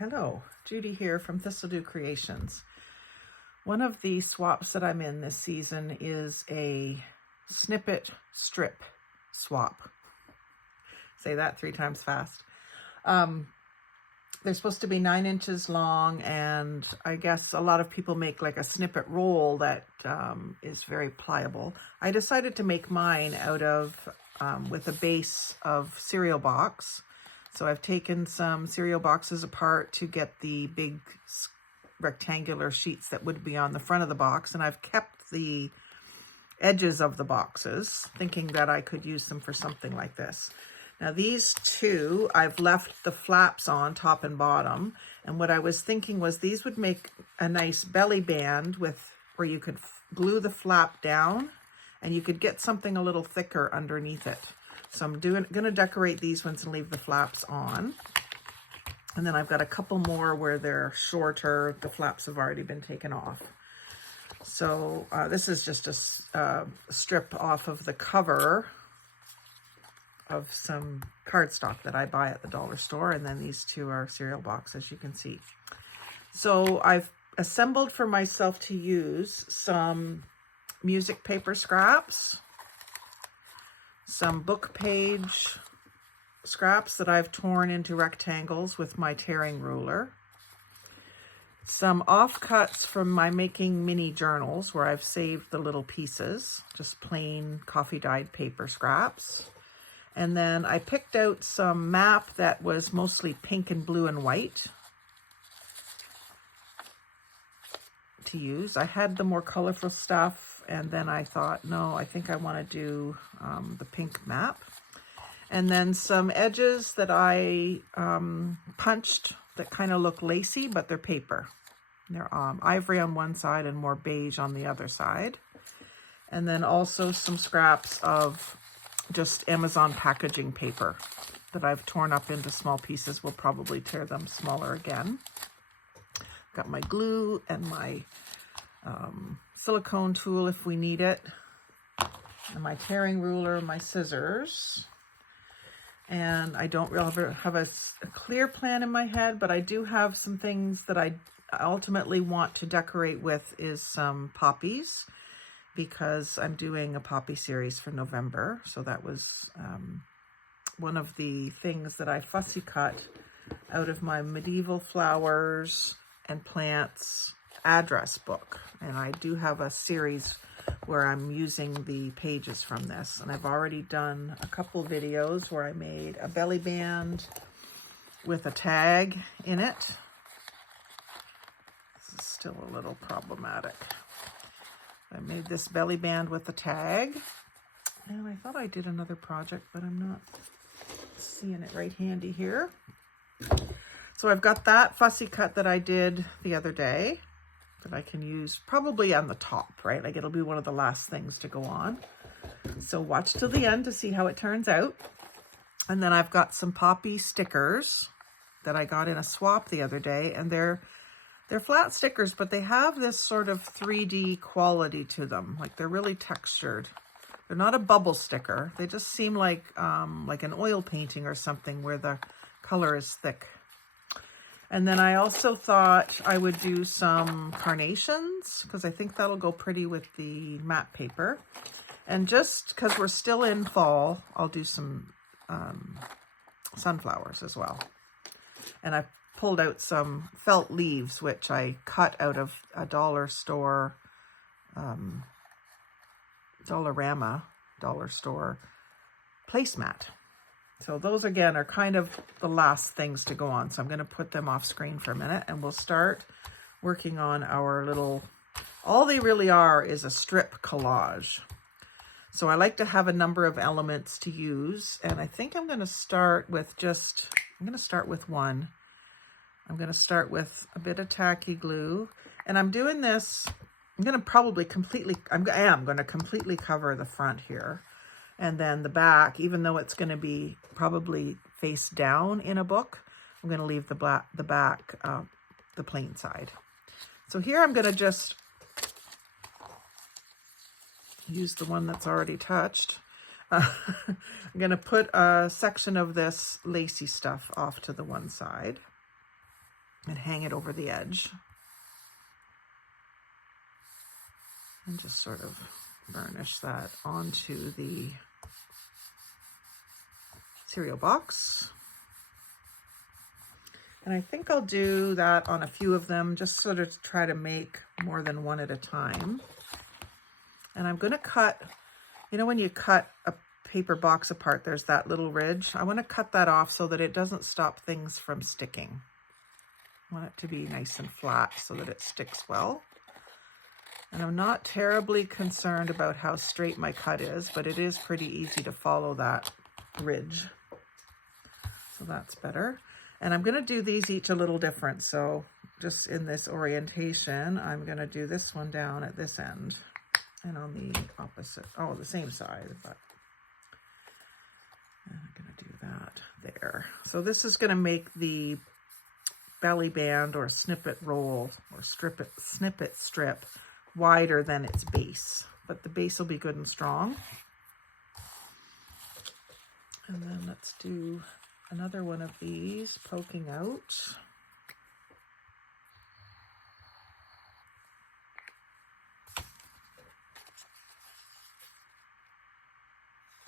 Hello, Judy here from Thistledew Creations. One of the swaps that I'm in this season is a snippet strip swap. Say that 3 times fast. They're supposed to be 9 inches long, and I guess a lot of people make like a snippet roll that is very pliable. I decided to make mine out of with a base of cereal box. So I've taken some cereal boxes apart to get the big rectangular sheets that would be on the front of the box, and I've kept the edges of the boxes, thinking that I could use them for something like this. Now these two, I've left the flaps on, top and bottom, and what I was thinking was these would make a nice belly band with where you could glue the flap down, and you could get something a little thicker underneath it. So I'm going to decorate these ones and leave the flaps on. And then I've got a couple more where they're shorter. The flaps have already been taken off. So this is just a strip off of the cover of some cardstock that I buy at the dollar store. And then these two are cereal box, as you can see. So I've assembled for myself to use some music paper scraps, some book page scraps that I've torn into rectangles with my tearing ruler, some offcuts from my making mini journals where I've saved the little pieces, just plain coffee dyed paper scraps. And then I picked out some map that was mostly pink and blue and white to use. I had the more colorful stuff, and then I thought, no, I think I want to do the pink map. And then some edges that I punched that kind of look lacy, but they're paper. They're ivory on one side and more beige on the other side. And then also some scraps of just Amazon packaging paper that I've torn up into small pieces. We'll probably tear them smaller again. Got my glue and my silicone tool if we need it, and my tearing ruler, my scissors. And I don't really have a clear plan in my head, but I do have some things that I ultimately want to decorate with is some poppies, because I'm doing a poppy series for November. So that was one of the things that I fussy cut out of my medieval flowers and plants address book. And I do have a series where I'm using the pages from this. And I've already done a couple videos where I made a belly band with a tag in it. This is still a little problematic. I made this belly band with a tag. And I thought I did another project, but I'm not seeing it right handy here. So I've got that fussy cut that I did the other day that I can use probably on the top, right? Like it'll be one of the last things to go on. So watch till the end to see how it turns out. And then I've got some poppy stickers that I got in a swap the other day, and they're flat stickers, but they have this sort of 3D quality to them. Like they're really textured. They're not a bubble sticker. They just seem like an oil painting or something where the color is thick. And then I also thought I would do some carnations, because I think that'll go pretty with the matte paper. And just because we're still in fall, I'll do some sunflowers as well. And I pulled out some felt leaves, which I cut out of a dollar store, dollar store placemat. So those, again, are kind of the last things to go on. So I'm going to put them off screen for a minute, and we'll start working on our little, all they really are is a strip collage. So I like to have a number of elements to use, and I think I'm going to start with one. I'm going to start with a bit of tacky glue, and I'm doing this, I'm going to probably completely, I am going to completely cover the front here. And then the back, even though it's going to be probably face down in a book, I'm going to leave the back, the plain side. So here I'm going to just use the one that's already touched. I'm going to put a section of this lacy stuff off to the one side. and hang it over the edge. And just sort of burnish that onto the cereal box. And I think I'll do that on a few of them, just sort of try to make more than one at a time. And I'm going to cut, you know, when you cut a paper box apart, there's that little ridge. I want to cut that off so that it doesn't stop things from sticking. I want it to be nice and flat so that it sticks well. And I'm not terribly concerned about how straight my cut is, but it is pretty easy to follow that ridge. So that's better. And I'm going to do these each a little different. So just in this orientation, I'm going to do this one down at this end and on the opposite, oh, the same side, but I'm going to do that there. So this is going to make the belly band or snippet roll or snippet strip wider than its base, but the base will be good and strong. And then let's do another one of these poking out.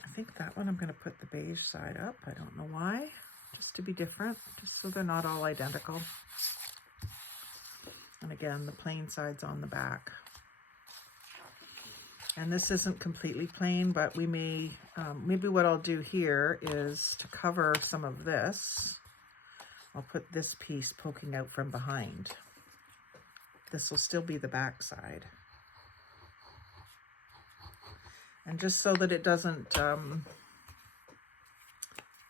I think that one I'm going to put the beige side up. I don't know why, just to be different, just so they're not all identical. And again, the plain side's on the back. And this isn't completely plain, but we may, maybe what I'll do here is to cover some of this, I'll put this piece poking out from behind. This will still be the back side. And just so that it doesn't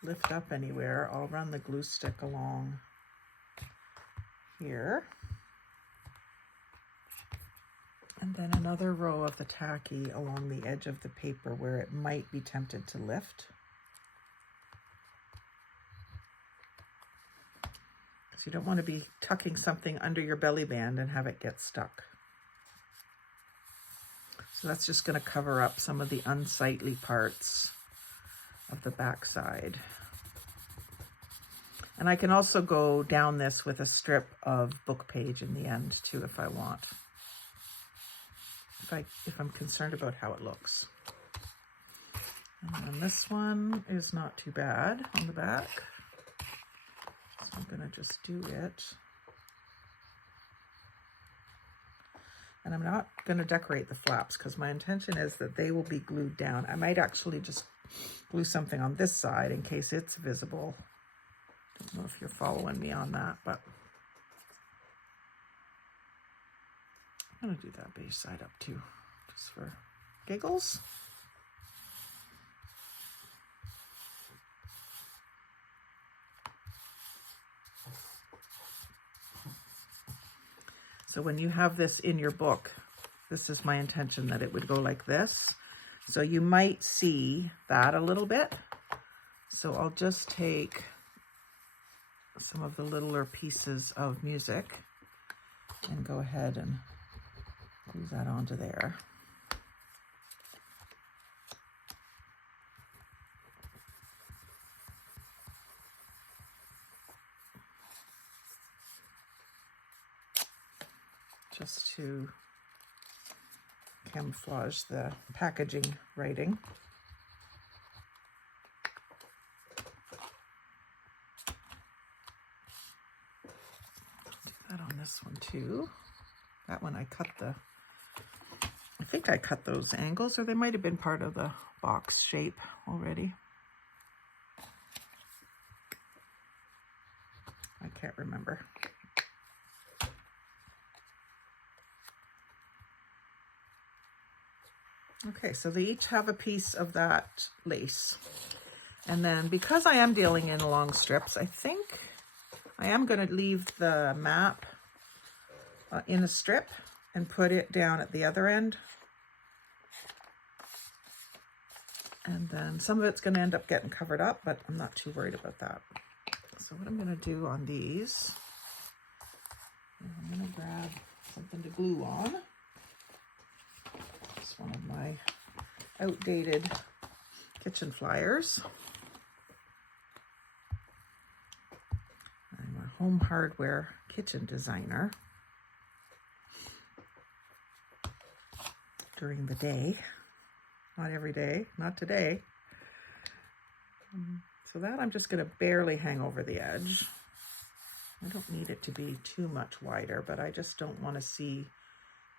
lift up anywhere, I'll run the glue stick along here. And then another row of the tacky along the edge of the paper where it might be tempted to lift. Because you don't want to be tucking something under your belly band and have it get stuck. So that's just going to cover up some of the unsightly parts of the back side. And I can also go down this with a strip of book page in the end too if I want. If I'm concerned about how it looks. And then this one is not too bad on the back. So I'm going to just do it. And I'm not going to decorate the flaps because my intention is that they will be glued down. I might actually just glue something on this side in case it's visible. Don't know if you're following me on that, but I'm going to do that base side up too, just for giggles. So when you have this in your book, this is my intention that it would go like this. So you might see that a little bit. So I'll just take some of the littler pieces of music and go ahead and glue that onto there. Just to camouflage the packaging writing. Do that on this one too. That one I think I cut those angles, or they might have been part of the box shape already. I can't remember. Okay, so they each have a piece of that lace. And then because I am dealing in long strips, I think I am going to leave the map in a strip and put it down at the other end. And then some of it's going to end up getting covered up, but I'm not too worried about that. So what I'm going to do on these, I'm going to grab something to glue on. It's one of my outdated kitchen flyers. I'm a home hardware kitchen designer during the day. Not every day, not today. So that I'm just going to barely hang over the edge. I don't need it to be too much wider, but I just don't want to see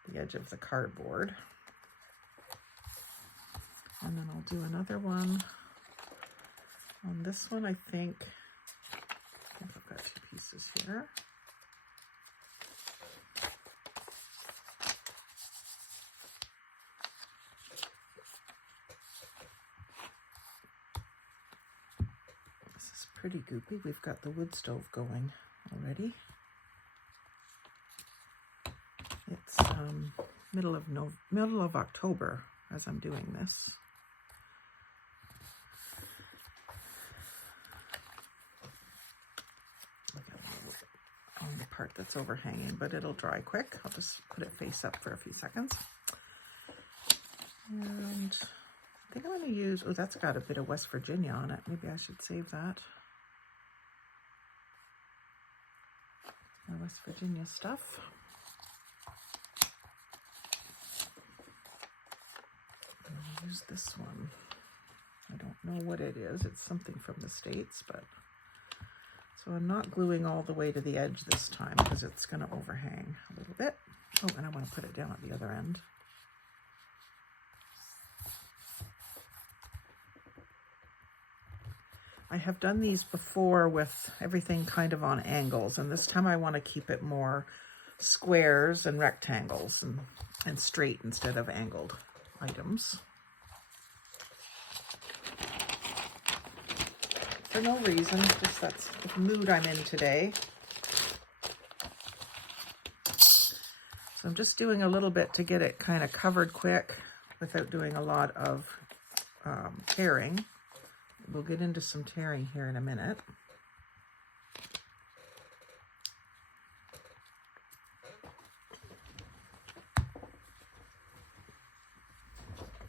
the edge of the cardboard. And then I'll do another one on this one. I think I've got 2 pieces here. This is pretty goopy. We've got the wood stove going already. It's middle of October as I'm doing this. On the part that's overhanging, but it'll dry quick. I'll just put it face up for a few seconds. And I think I'm going to use, oh, that's got a bit of West Virginia on it. Maybe I should save that. My West Virginia stuff. I'll use this one. I don't know what it is. It's something from the States, but so I'm not gluing all the way to the edge this time because it's going to overhang a little bit. Oh, and I want to put it down at the other end. I have done these before with everything kind of on angles, and this time I want to keep it more squares and rectangles and straight instead of angled items. For no reason, just that's the mood I'm in today. So I'm just doing a little bit to get it kind of covered quick without doing a lot of tearing. We'll get into some tearing here in a minute.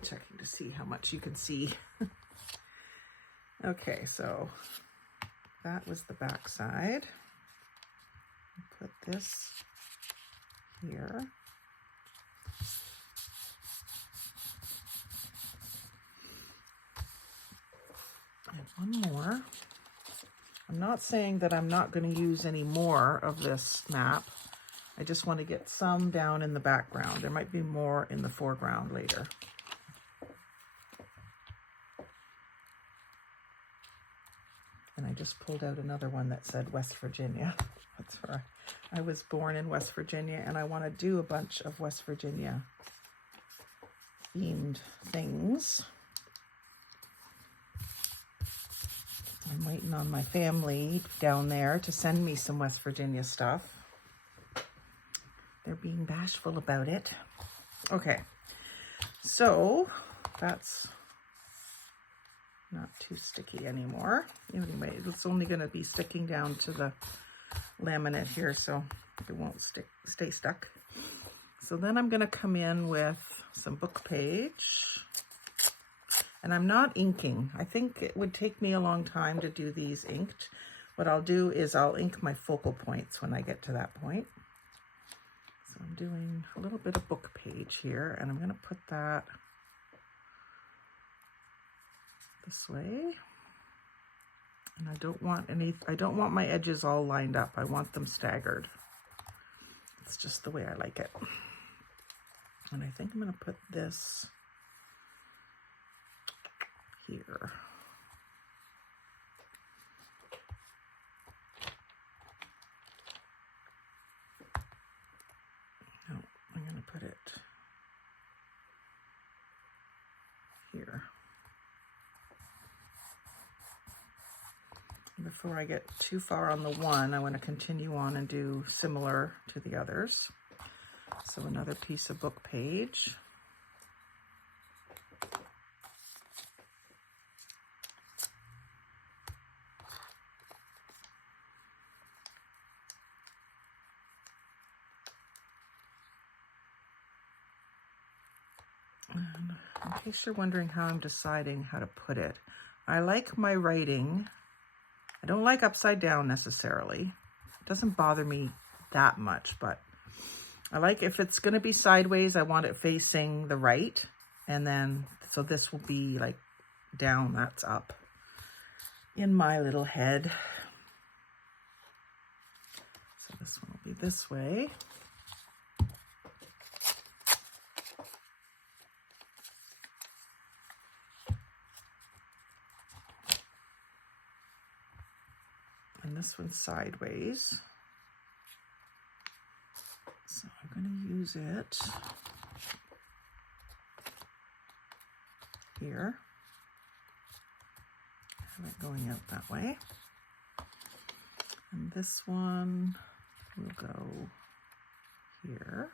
Checking to see how much you can see. Okay, so that was the back side. Put this here. And one more. I'm not saying that I'm not going to use any more of this map. I just want to get some down in the background. There might be more in the foreground later. And I just pulled out another one that said West Virginia. That's where I was born, in West Virginia, and I want to do a bunch of West Virginia themed things. I'm waiting on my family down there to send me some West Virginia stuff. They're being bashful about it. Okay, so that's not too sticky anymore. Anyway, it's only going to be sticking down to the laminate here, so it won't stay stuck. So then I'm going to come in with some book page. And I'm not inking. I think it would take me a long time to do these inked. What I'll do is I'll ink my focal points when I get to that point. So I'm doing a little bit of book page here, and I'm going to put that this way. And I don't want my edges all lined up. I want them staggered. It's just the way I like it. And I think I'm going to put this here. No, I'm going to put it here. Before I get too far on the one, I want to continue on and do similar to the others. So another piece of book page. And in case you're wondering how I'm deciding how to put it, I like my writing. I don't like upside down necessarily, It doesn't bother me that much, but I like if it's going to be sideways, I want it facing the right. And then, so this will be like down, that's up in my little head. So this one will be this way. And this one's sideways. So I'm going to use it here. Have it going out that way. And this one will go here.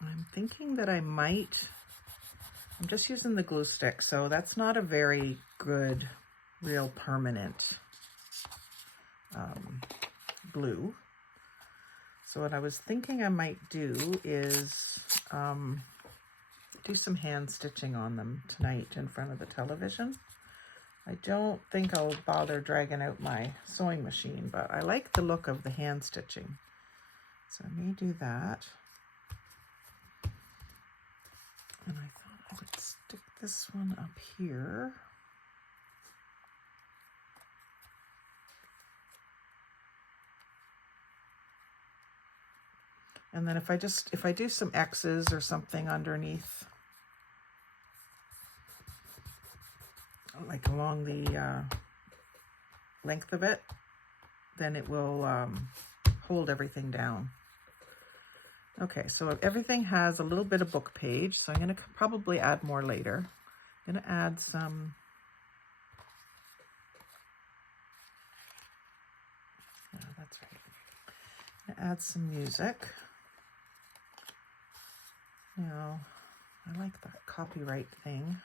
I'm thinking that I might, I'm just using the glue stick, so that's not a very good, real permanent glue. So what I was thinking I might do is do some hand stitching on them tonight in front of the television. I don't think I'll bother dragging out my sewing machine, but I like the look of the hand stitching. So I may do that. And I thought I would stick this one up here. And then if I do some X's or something underneath, like along the length of it, then it will hold everything down. Okay, so everything has a little bit of book page, so I'm going to probably add more later. I'm going to add some, yeah, that's right. I'm going to add some music. Now, I like that copyright thing,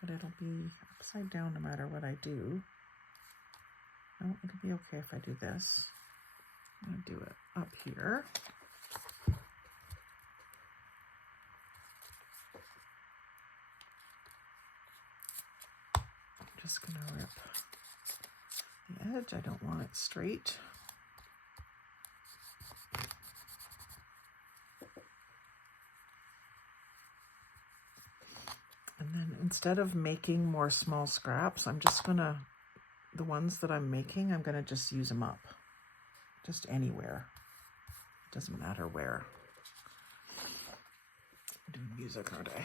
but it'll be upside down no matter what I do. No, it'll be okay if I do this. I'm going to do it up here. I'm just going to rip the edge. I don't want it straight. And then instead of making more small scraps, I'm just gonna, the ones that I'm making, I'm gonna just use them up. Just anywhere. It doesn't matter where. I'm doing music, aren't I?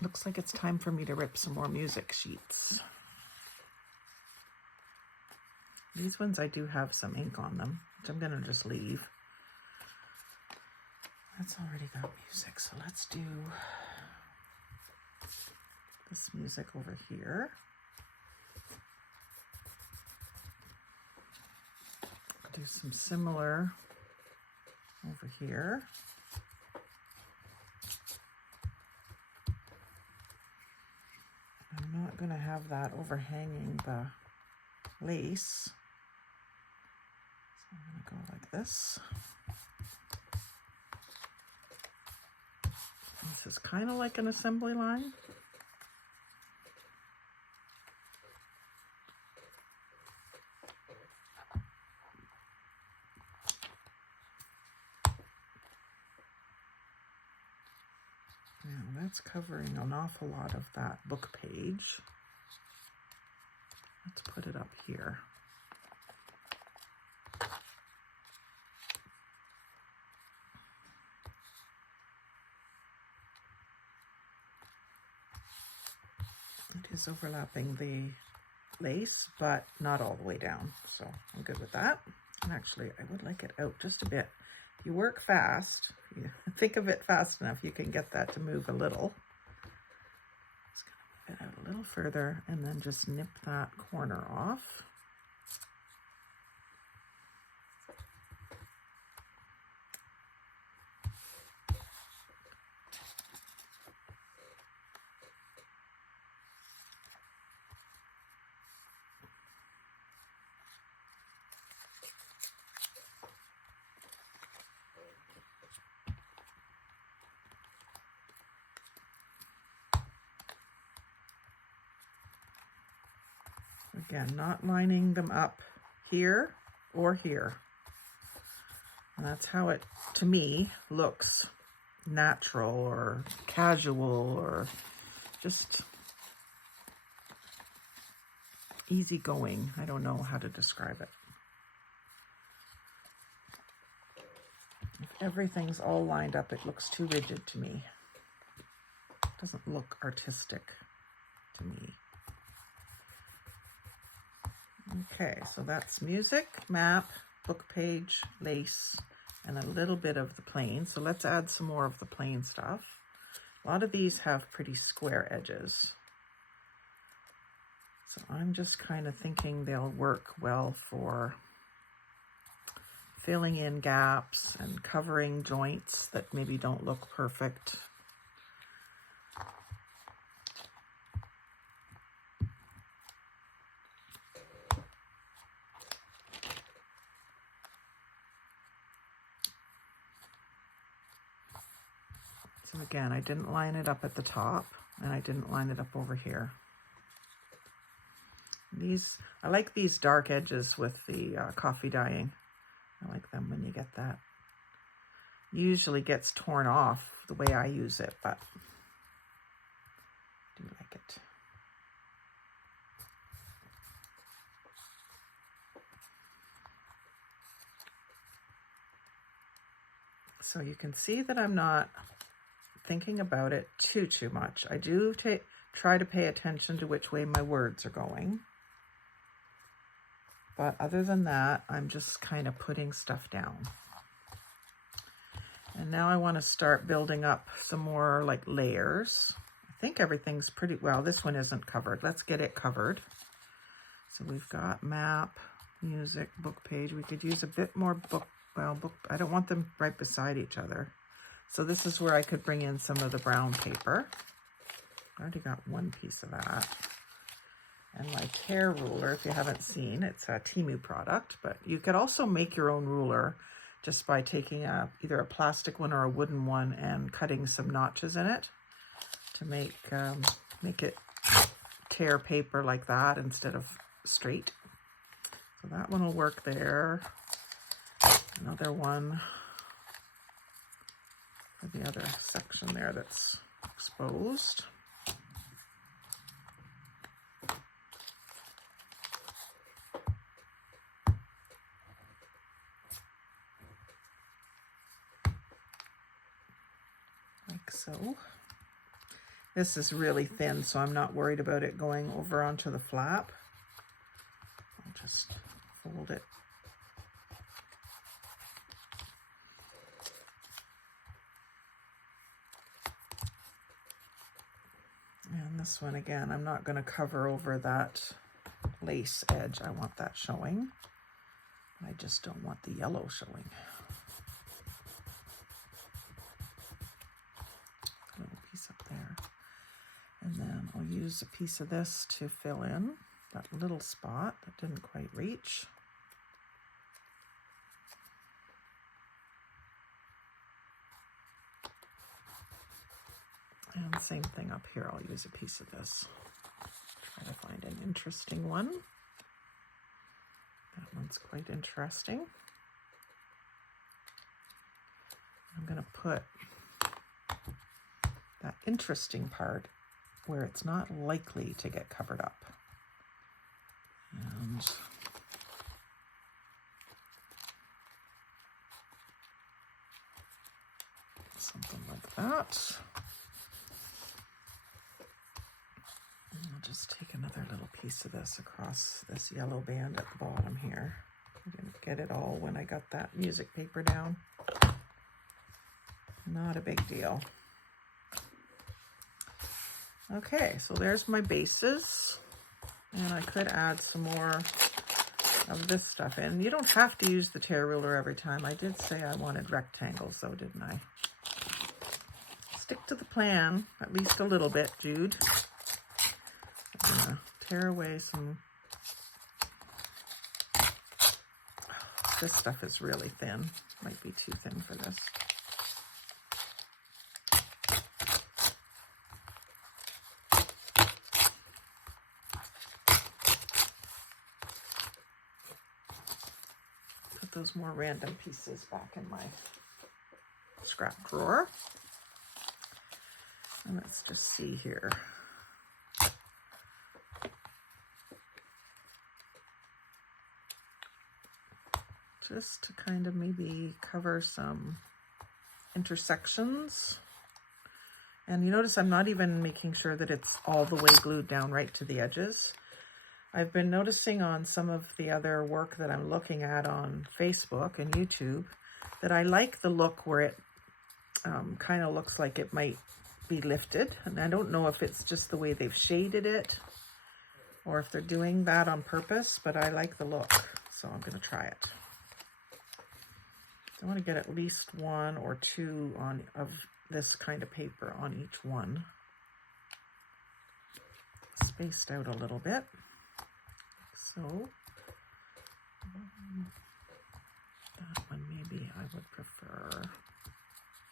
Looks like it's time for me to rip some more music sheets. These ones I do have some ink on them, which I'm gonna just leave. That's already got music, so let's do this music over here. Do some similar over here. I'm not going to have that overhanging the lace, so I'm going to go like this. This is kind of like an assembly line. Now that's covering an awful lot of that book page. Let's put it up here. It is overlapping the lace, but not all the way down, so I'm good with that. And actually, I would like it out just a bit. If you work fast, if you think of it fast enough, you can get that to move a little. Just gonna move it out a little further and then just nip that corner off. Again, not lining them up here or here. And that's how it, to me, looks natural or casual or just easygoing. I don't know how to describe it. If everything's all lined up, it looks too rigid to me. It doesn't look artistic to me. Okay, so that's music, map, book page, lace, and a little bit of the plain. So let's add some more of the plain stuff. A lot of these have pretty square edges. So I'm just kind of thinking they'll work well for filling in gaps and covering joints that maybe don't look perfect. So again, I didn't line it up at the top and I didn't line it up over here. I like these dark edges with the coffee dyeing. I like them when you get that. Usually gets torn off the way I use it, but I do like it. So you can see that I'm not thinking about it too much. I do try to pay attention to which way my words are going. But other than that, I'm just kind of putting stuff down. And now I want to start building up some more like layers. I think everything's pretty well. This one isn't covered. Let's get it covered. So we've got map, music, book page. We could use a bit more book. I don't want them right beside each other. So this is where I could bring in some of the brown paper. I already got one piece of that. And my tear ruler, if you haven't seen, it's a Temu product, but you could also make your own ruler just by taking either a plastic one or a wooden one and cutting some notches in it to make it tear paper like that instead of straight. So that one will work there. Another one for the other section there that's exposed. Like so. This is really thin, so I'm not worried about it going over onto the flap. I'll just fold it. And this one, again, I'm not going to cover over that lace edge. I want that showing. I just don't want the yellow showing. A little piece up there. And then I'll use a piece of this to fill in that little spot that didn't quite reach. And same thing up here, I'll use a piece of this. Try to find an interesting one. That one's quite interesting. I'm going to put that interesting part where it's not likely to get covered up. And something like that. And I'll just take another little piece of this across this yellow band at the bottom here. I didn't get it all when I got that music paper down. Not a big deal. Okay, so there's my bases. And I could add some more of this stuff in. You don't have to use the tear ruler every time. I did say I wanted rectangles though, didn't I? Stick to the plan, at least a little bit, Jude. I'm gonna tear away some. This stuff is really thin. Might be too thin for this. those more random pieces back in my scrap drawer. And let's just see here. Just to kind of maybe cover some intersections. And you notice I'm not even making sure that it's all the way glued down right to the edges. I've been noticing on some of the other work that I'm looking at on Facebook and YouTube that I like the look where it kind of looks like it might be lifted. And I don't know if it's just the way they've shaded it or if they're doing that on purpose, but I like the look, so I'm going to try it. I want to get at least 1 or 2 of this kind of paper on each one. Spaced out a little bit. So, that one maybe I would prefer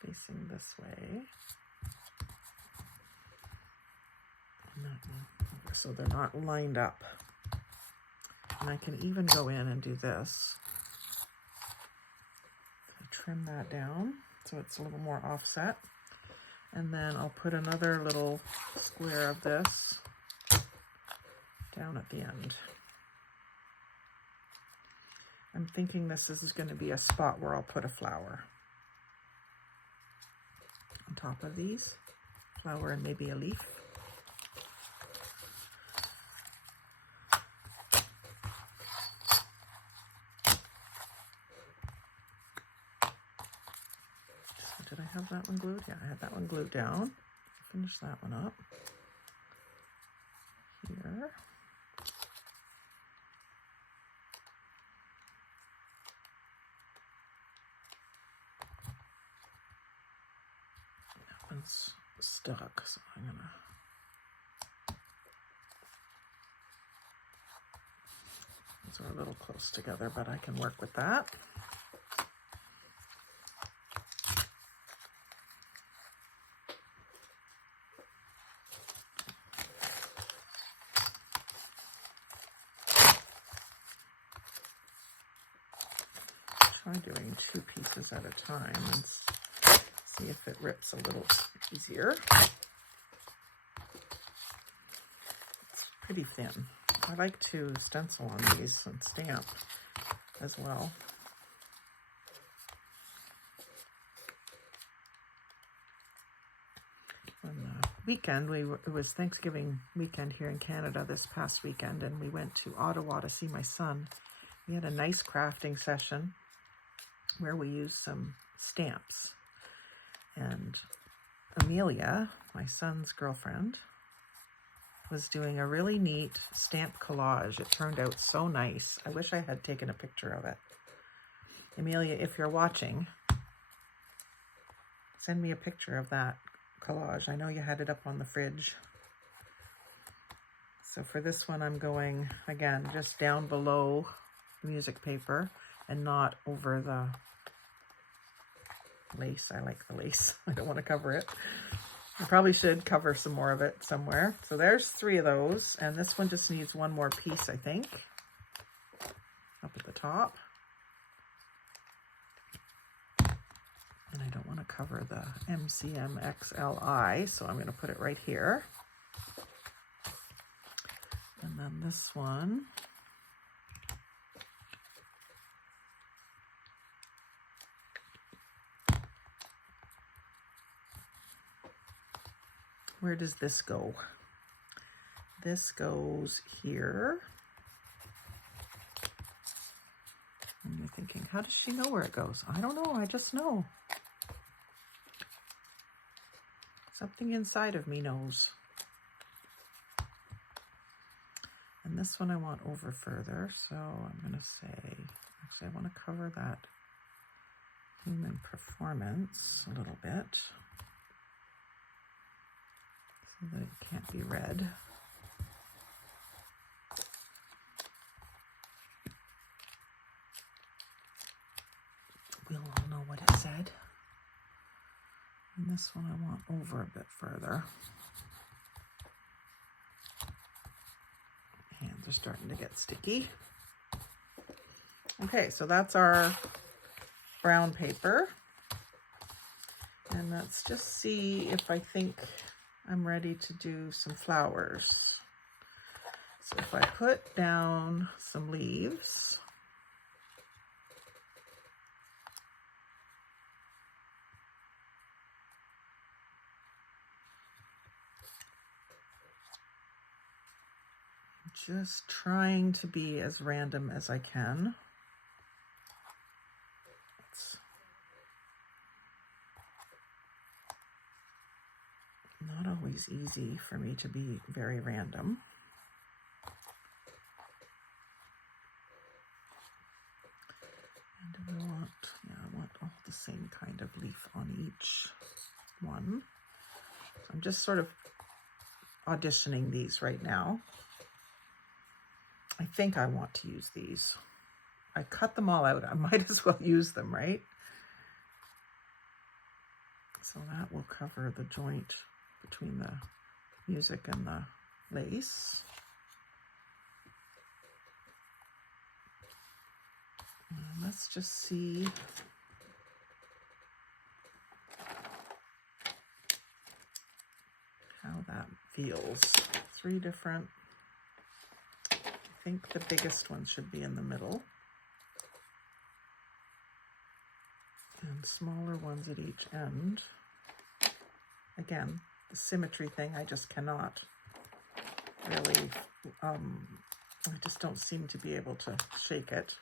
facing this way. And that one over, so they're not lined up. And I can even go in and do this. Trim that down so it's a little more offset, and then I'll put another little square of this down at the end. I'm thinking this is going to be a spot where I'll put a flower on top of these, flower and maybe a leaf. Did I have that one glued? Yeah, I had that one glued down. Finish that one up here. That one's stuck, so I'm gonna those are a little close together, but I can work with that. Try doing 2 pieces at a time and see if it rips a little easier. It's pretty thin. I like to stencil on these and stamp as well. On the weekend, it was Thanksgiving weekend here in Canada this past weekend, and we went to Ottawa to see my son. We had a nice crafting session where we used some stamps, and Amelia, my son's girlfriend, was doing a really neat stamp collage. It turned out so nice. I wish I had taken a picture of it. Amelia, if you're watching, send me a picture of that collage. I know you had it up on the fridge. So for this one, I'm going, again, just down below the music paper and not over the lace. I like the lace. I don't want to cover it. I probably should cover some more of it somewhere. So there's 3 of those, and this one just needs 1 more piece, I think, up at the top. And I don't want to cover the MCMXLI, so I'm going to put it right here. And then this one, where does this go? This goes here. And you're thinking, how does she know where it goes? I don't know, I just know. Something inside of me knows. And this one I want over further, so I'm going to say, actually I want to cover that human performance a little bit so that it can't be read. We'll all know what it said. And this one I want over a bit further. Hands are starting to get sticky. Okay, so that's our brown paper. And let's just see if I think I'm ready to do some flowers. So if I put down some leaves, just trying to be as random as I can. It's not always easy for me to be very random. And I want all the same kind of leaf on each one. I'm just sort of auditioning these right now. I think I want to use these. I cut them all out. I might as well use them, right? So that will cover the joint between the music and the lace. And let's just see how that feels. 3 different, I think the biggest one should be in the middle. And smaller ones at each end. Again, the symmetry thing, I just cannot really, I just don't seem to be able to shake it.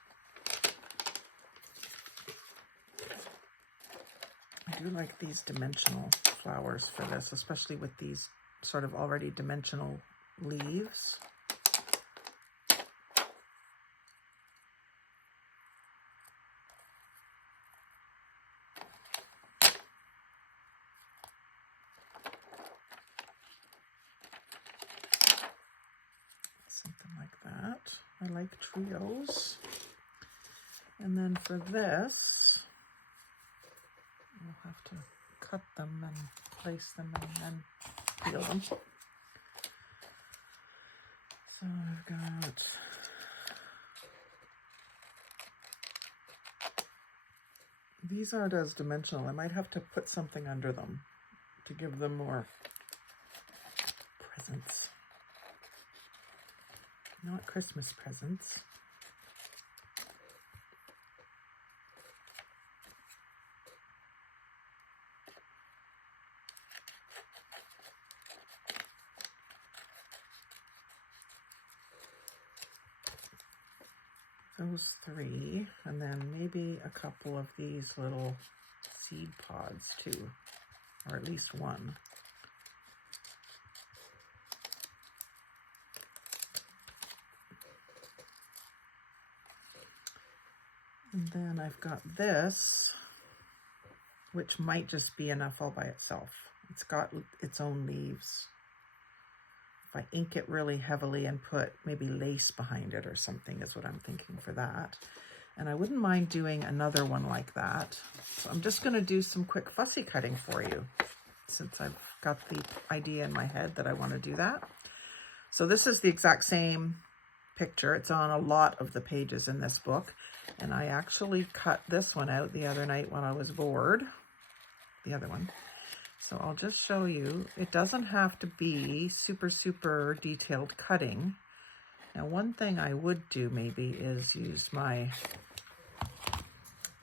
I do like these dimensional flowers for this, especially with these sort of already dimensional leaves. Something like that. I like trios. And then for this, we'll have to cut them and place them and then peel them. So I've got these aren't as dimensional. I might have to put something under them to give them more presents. Not Christmas presents. Those 3, and then maybe a couple of these little seed pods too, or at least one. And then I've got this, which might just be enough all by itself. It's got its own leaves. If I ink it really heavily and put maybe lace behind it or something is what I'm thinking for that. And I wouldn't mind doing another one like that. So I'm just going to do some quick fussy cutting for you, since I've got the idea in my head that I want to do that. So this is the exact same picture. It's on a lot of the pages in this book. And I actually cut this one out the other night when I was bored. The other one. So I'll just show you. It doesn't have to be super, super detailed cutting. Now, one thing I would do maybe is use my,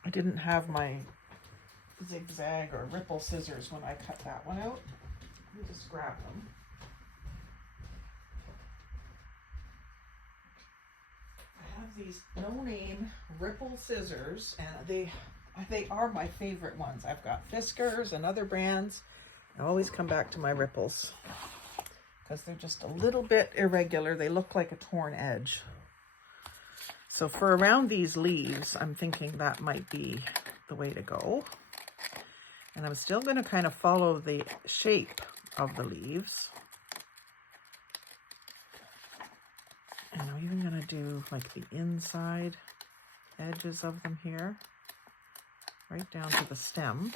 I didn't have my zigzag or ripple scissors when I cut that one out. Let me just grab them. I have these no-name ripple scissors, and they are my favorite ones. I've got Fiskars and other brands. I always come back to my ripples because they're just a little bit irregular. They look like a torn edge. So for around these leaves, I'm thinking that might be the way to go. And I'm still going to kind of follow the shape of the leaves. And I'm even going to do like the inside edges of them here, right down to the stem.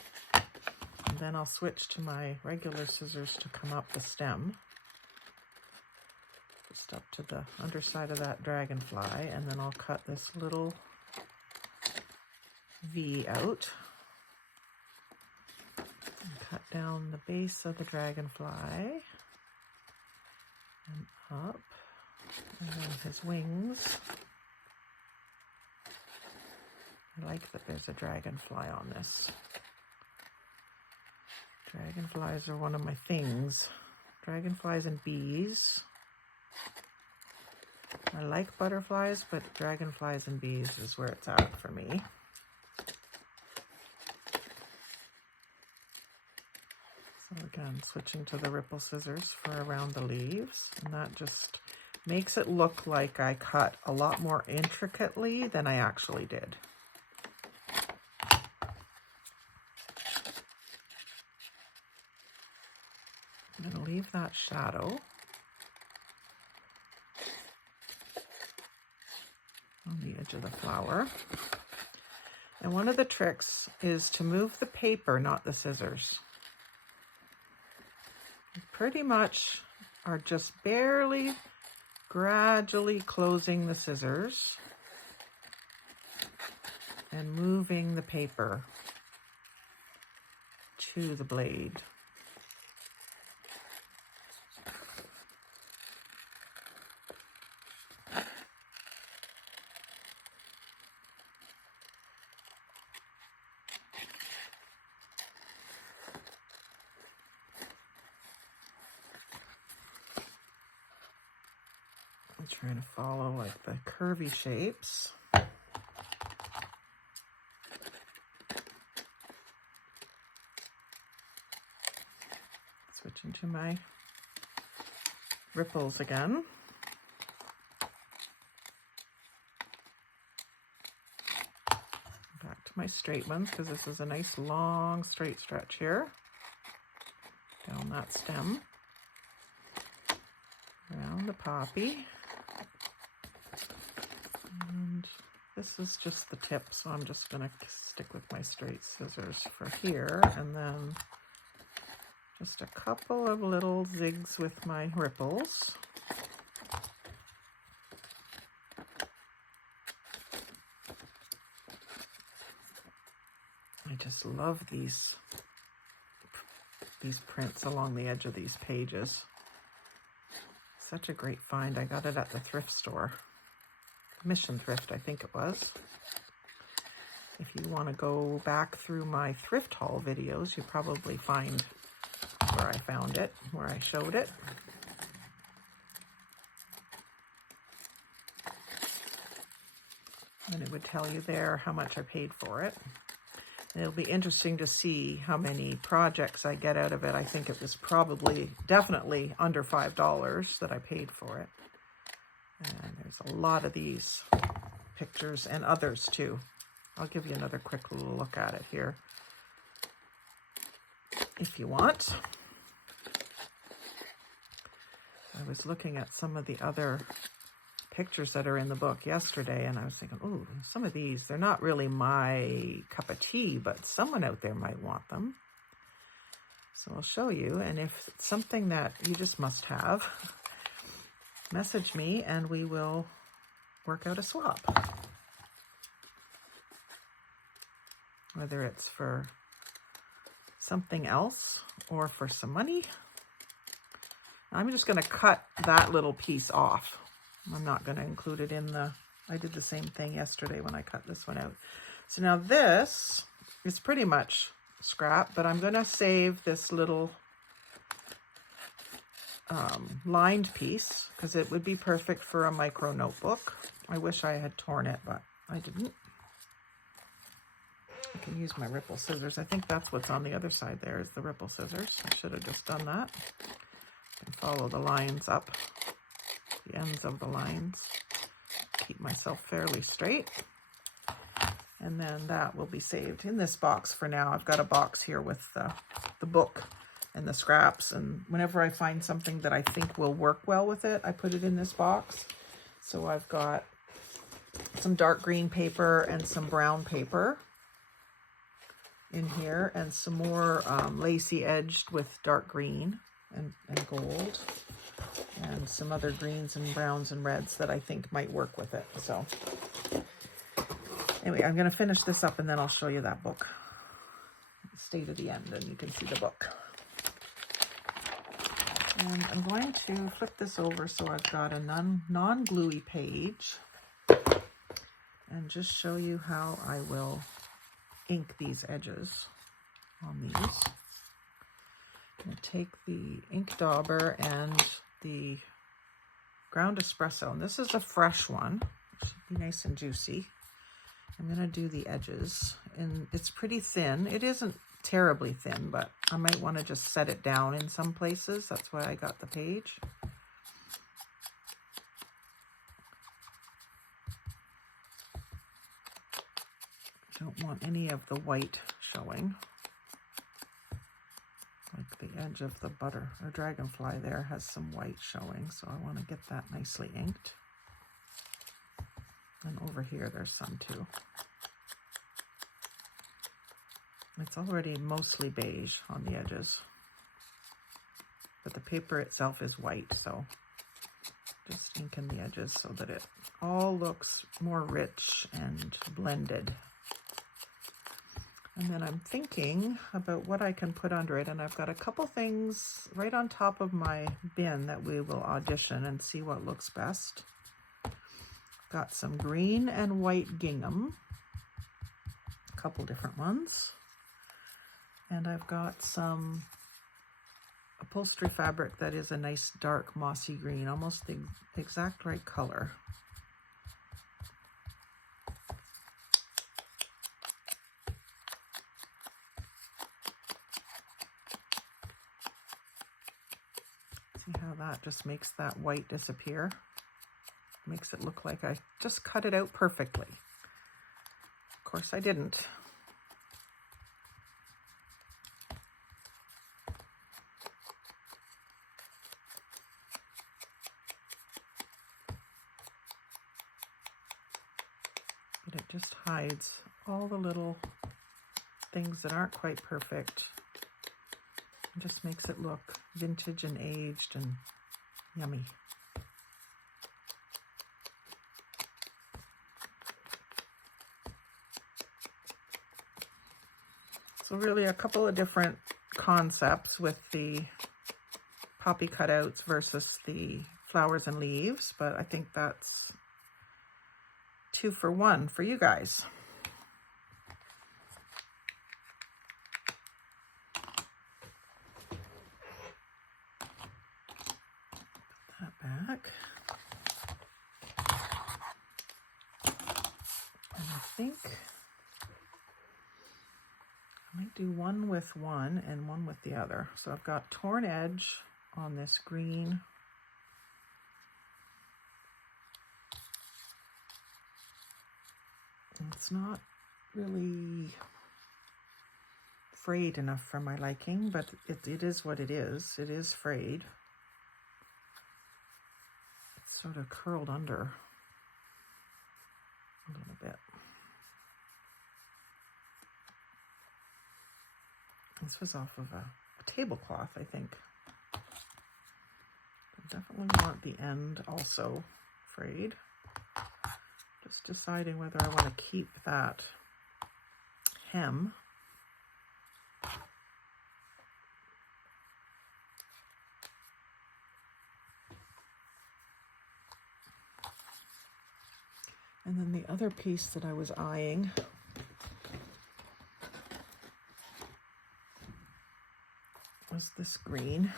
And then I'll switch to my regular scissors to come up the stem, just up to the underside of that dragonfly, and then I'll cut this little V out. And cut down the base of the dragonfly and up, and then his wings. I like that there's a dragonfly on this. Dragonflies are one of my things. Dragonflies and bees. I like butterflies, but dragonflies and bees is where it's at for me. So again, switching to the ripple scissors for around the leaves, and that just makes it look like I cut a lot more intricately than I actually did. I'm going to leave that shadow on the edge of the flower. And one of the tricks is to move the paper, not the scissors. You pretty much are just barely, gradually closing the scissors and moving the paper to the blade. I'm trying to follow like the curvy shapes. Switching to my ripples again. Back to my straight ones, because this is a nice long straight stretch here. Down that stem. Around the poppy. And this is just the tip, so I'm just going to stick with my straight scissors for here, and then just a couple of little zigs with my ripples. I just love these prints along the edge of these pages. Such a great find. I got it at the thrift store. Mission Thrift, I think it was. If you want to go back through my thrift haul videos, you probably find where I found it, where I showed it. And it would tell you there how much I paid for it. And it'll be interesting to see how many projects I get out of it. I think it was definitely under $5 that I paid for it. And there's a lot of these pictures and others too. I'll give you another quick little look at it here if you want. I was looking at some of the other pictures that are in the book yesterday, and I was thinking, oh, some of these, they're not really my cup of tea, but someone out there might want them. So I'll show you, and if it's something that you just must have, message me and we will work out a swap. Whether it's for something else or for some money. I'm just going to cut that little piece off. I'm not going to include it in I did the same thing yesterday when I cut this one out. So now this is pretty much scrap, but I'm going to save this little lined piece because it would be perfect for a micro notebook. I wish I had torn it, but I didn't. I can use my ripple scissors. I think that's what's on the other side there is the ripple scissors. I should have just done that. And follow the lines up, the ends of the lines. Keep myself fairly straight. And then that will be saved in this box for now. I've got a box here with the book and the scraps, and whenever I find something that I think will work well with it, I put it in this box. So I've got some dark green paper and some brown paper in here, and some more lacy edged with dark green and gold, and some other greens and browns and reds that I think might work with it. So Anyway, I'm going to finish this up and then I'll show you that book. Stay to the end and you can see the book. And I'm going to flip this over so I've got a non-gluey page and just show you how I will ink these edges on these. I'm going to take the ink dauber and the ground espresso, and this is a fresh one. It should be nice and juicy. I'm going to do the edges, and it's pretty thin. It isn't terribly thin, but I might want to just set it down in some places. That's why I got the page. Don't want any of the white showing. Like the edge of the butter or dragonfly there has some white showing, so I want to get that nicely inked. And over here there's some too. It's already mostly beige on the edges, but the paper itself is white, so just inking the edges so that it all looks more rich and blended. And then I'm thinking about what I can put under it, and I've got a couple things right on top of my bin that we will audition and see what looks best. Got some green and white gingham, a couple different ones. And I've got some upholstery fabric that is a nice dark mossy green, almost the exact right color. See how that just makes that white disappear? Makes it look like I just cut it out perfectly. Of course I didn't. But it just hides all the little things that aren't quite perfect. It just makes it look vintage and aged and yummy. So really a couple of different concepts with the poppy cutouts versus the flowers and leaves, but I think that's 2 for 1 for you guys. Put that back. And I think I might do one with one and one with the other. So I've got torn edge on this green. It's not really frayed enough for my liking, but it is what it is. It is frayed. It's sort of curled under a little bit. This was off of a tablecloth, I think. I definitely want the end also frayed. Just deciding whether I want to keep that hem. And then the other piece that I was eyeing was this green.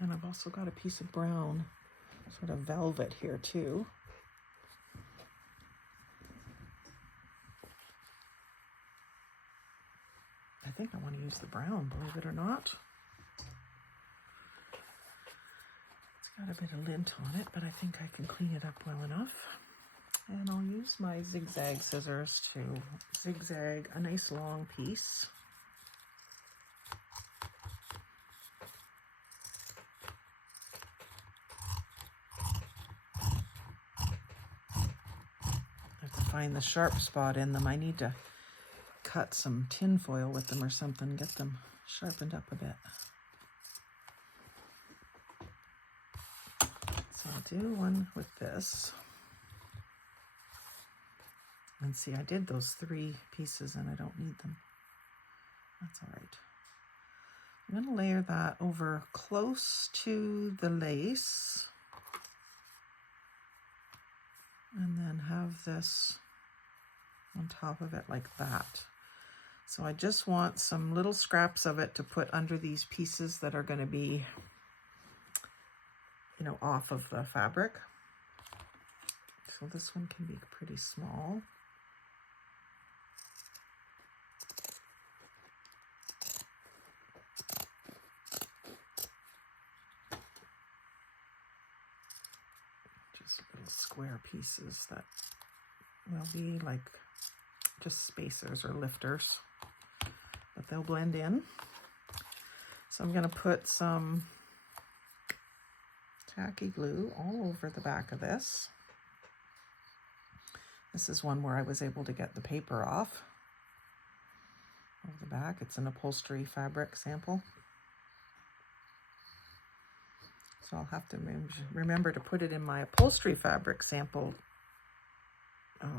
And I've also got a piece of brown, sort of velvet here too. I think I want to use the brown, believe it or not. It's got a bit of lint on it, but I think I can clean it up well enough. And I'll use my zigzag scissors to zigzag a nice long piece. I have to find the sharp spot in them. I need to cut some tin foil with them or something, get them sharpened up a bit. So I'll do one with this. And see, I did those 3 pieces and I don't need them. That's all right. I'm going to layer that over close to the lace. And then have this on top of it like that. So I just want some little scraps of it to put under these pieces that are going to be, you know, off of the fabric. So this one can be pretty small. Just little square pieces that will be like just spacers or lifters, but they'll blend in. So I'm going to put some tacky glue all over the back of this. This is one where I was able to get the paper off of the back. It's an upholstery fabric sample. So I'll have to remember to put it in my upholstery fabric sample, what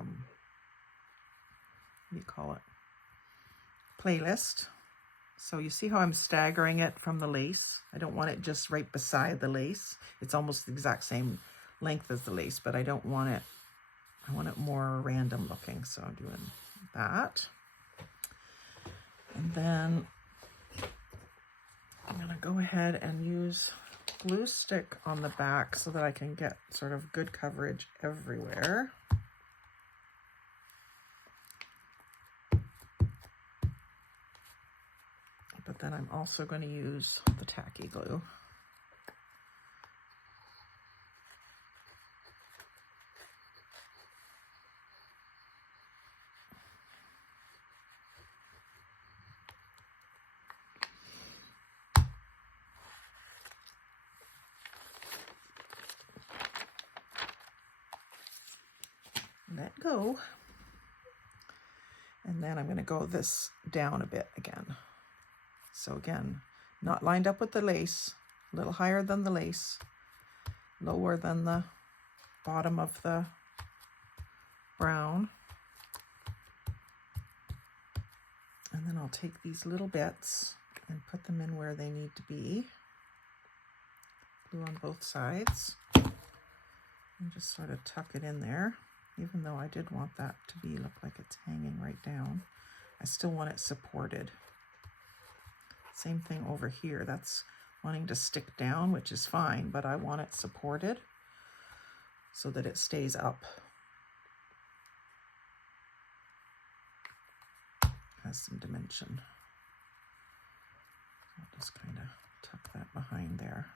do you call it, playlist. So you see how I'm staggering it from the lace? I don't want it just right beside the lace. It's almost the exact same length as the lace, but I don't want it, I want it more random looking. So I'm doing that. And then I'm gonna go ahead and use glue stick on the back so that I can get sort of good coverage everywhere. But then I'm also going to use the tacky glue. Let go. And then I'm going to go this down a bit again. So again, not lined up with the lace, a little higher than the lace, lower than the bottom of the brown. And then I'll take these little bits and put them in where they need to be. Glue on both sides. And just sort of tuck it in there. Even though I did want that to look like it's hanging right down, I still want it supported. Same thing over here. That's wanting to stick down, which is fine, but I want it supported so that it stays up. Has some dimension. I'll just kind of tuck that behind there.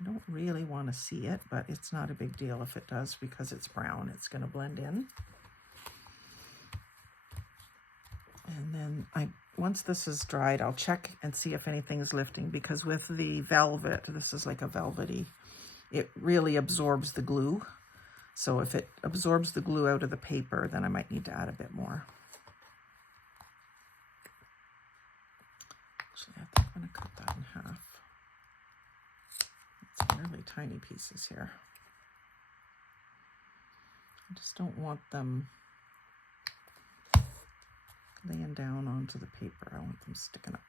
I don't really want to see it, but it's not a big deal if it does because it's brown. It's going to blend in. And then once this is dried, I'll check and see if anything's lifting, because with the velvet, this is like a velvety, it really absorbs the glue. So if it absorbs the glue out of the paper, then I might need to add a bit more. Actually, I think I'm going to cut that in half. Some really tiny pieces here. I just don't want them laying down onto the paper. I want them sticking up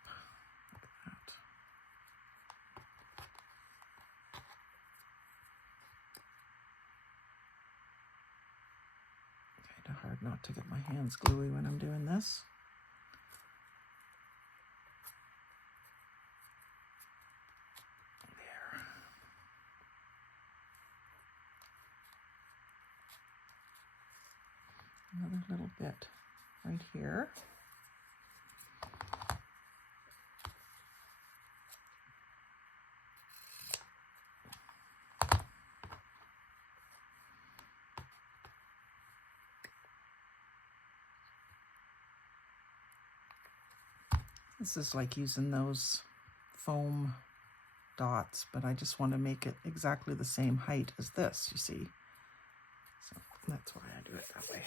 like that. Kind of hard not to get my hands gluey when I'm doing this. Another little bit right here. This is like using those foam dots, but I just want to make it exactly the same height as this, you see. So that's why I do it that way.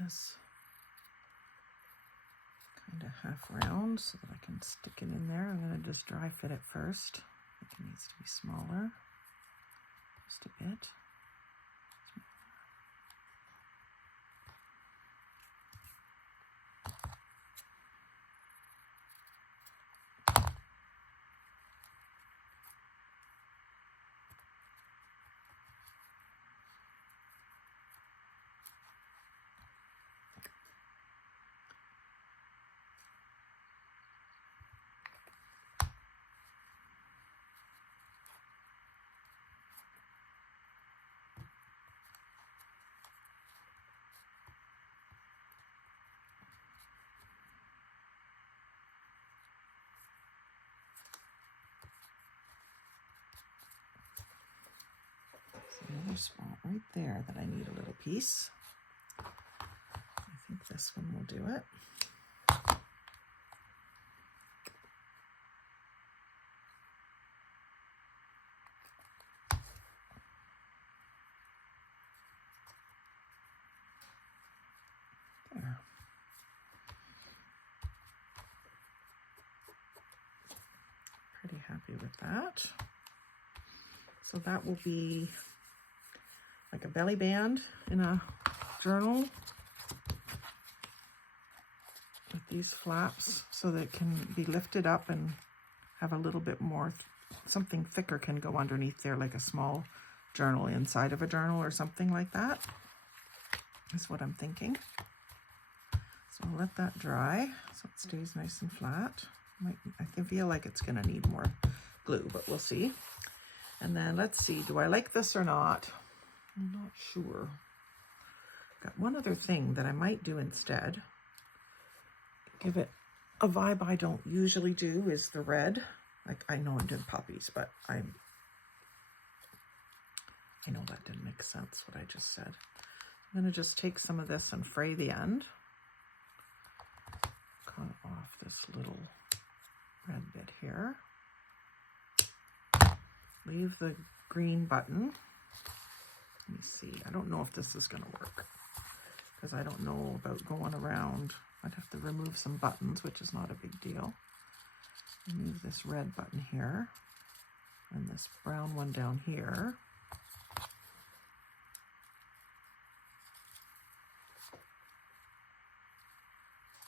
this kind of half round so that I can stick it in there. I'm going to just dry fit it first. I think it needs to be smaller, just a bit. Another spot right there that I need a little piece. I think this one will do it. There. Pretty happy with that. So that will be like a belly band in a journal with these flaps so that it can be lifted up and have a little bit more, something thicker can go underneath there, like a small journal inside of a journal or something like that. That's what I'm thinking. So I'll let that dry so it stays nice and flat. I feel like it's gonna need more glue, but we'll see. And then let's see, do I like this or not? I'm not sure. Got one other thing that I might do instead. Give it a vibe I don't usually do is the red. Like, I know I'm doing puppies, but I know that didn't make sense what I just said. I'm gonna just take some of this and fray the end. Cut off this little red bit here. Leave the green button. Let me see. I don't know if this is going to work because I don't know about going around. I'd have to remove some buttons, which is not a big deal. Remove this red button here and this brown one down here.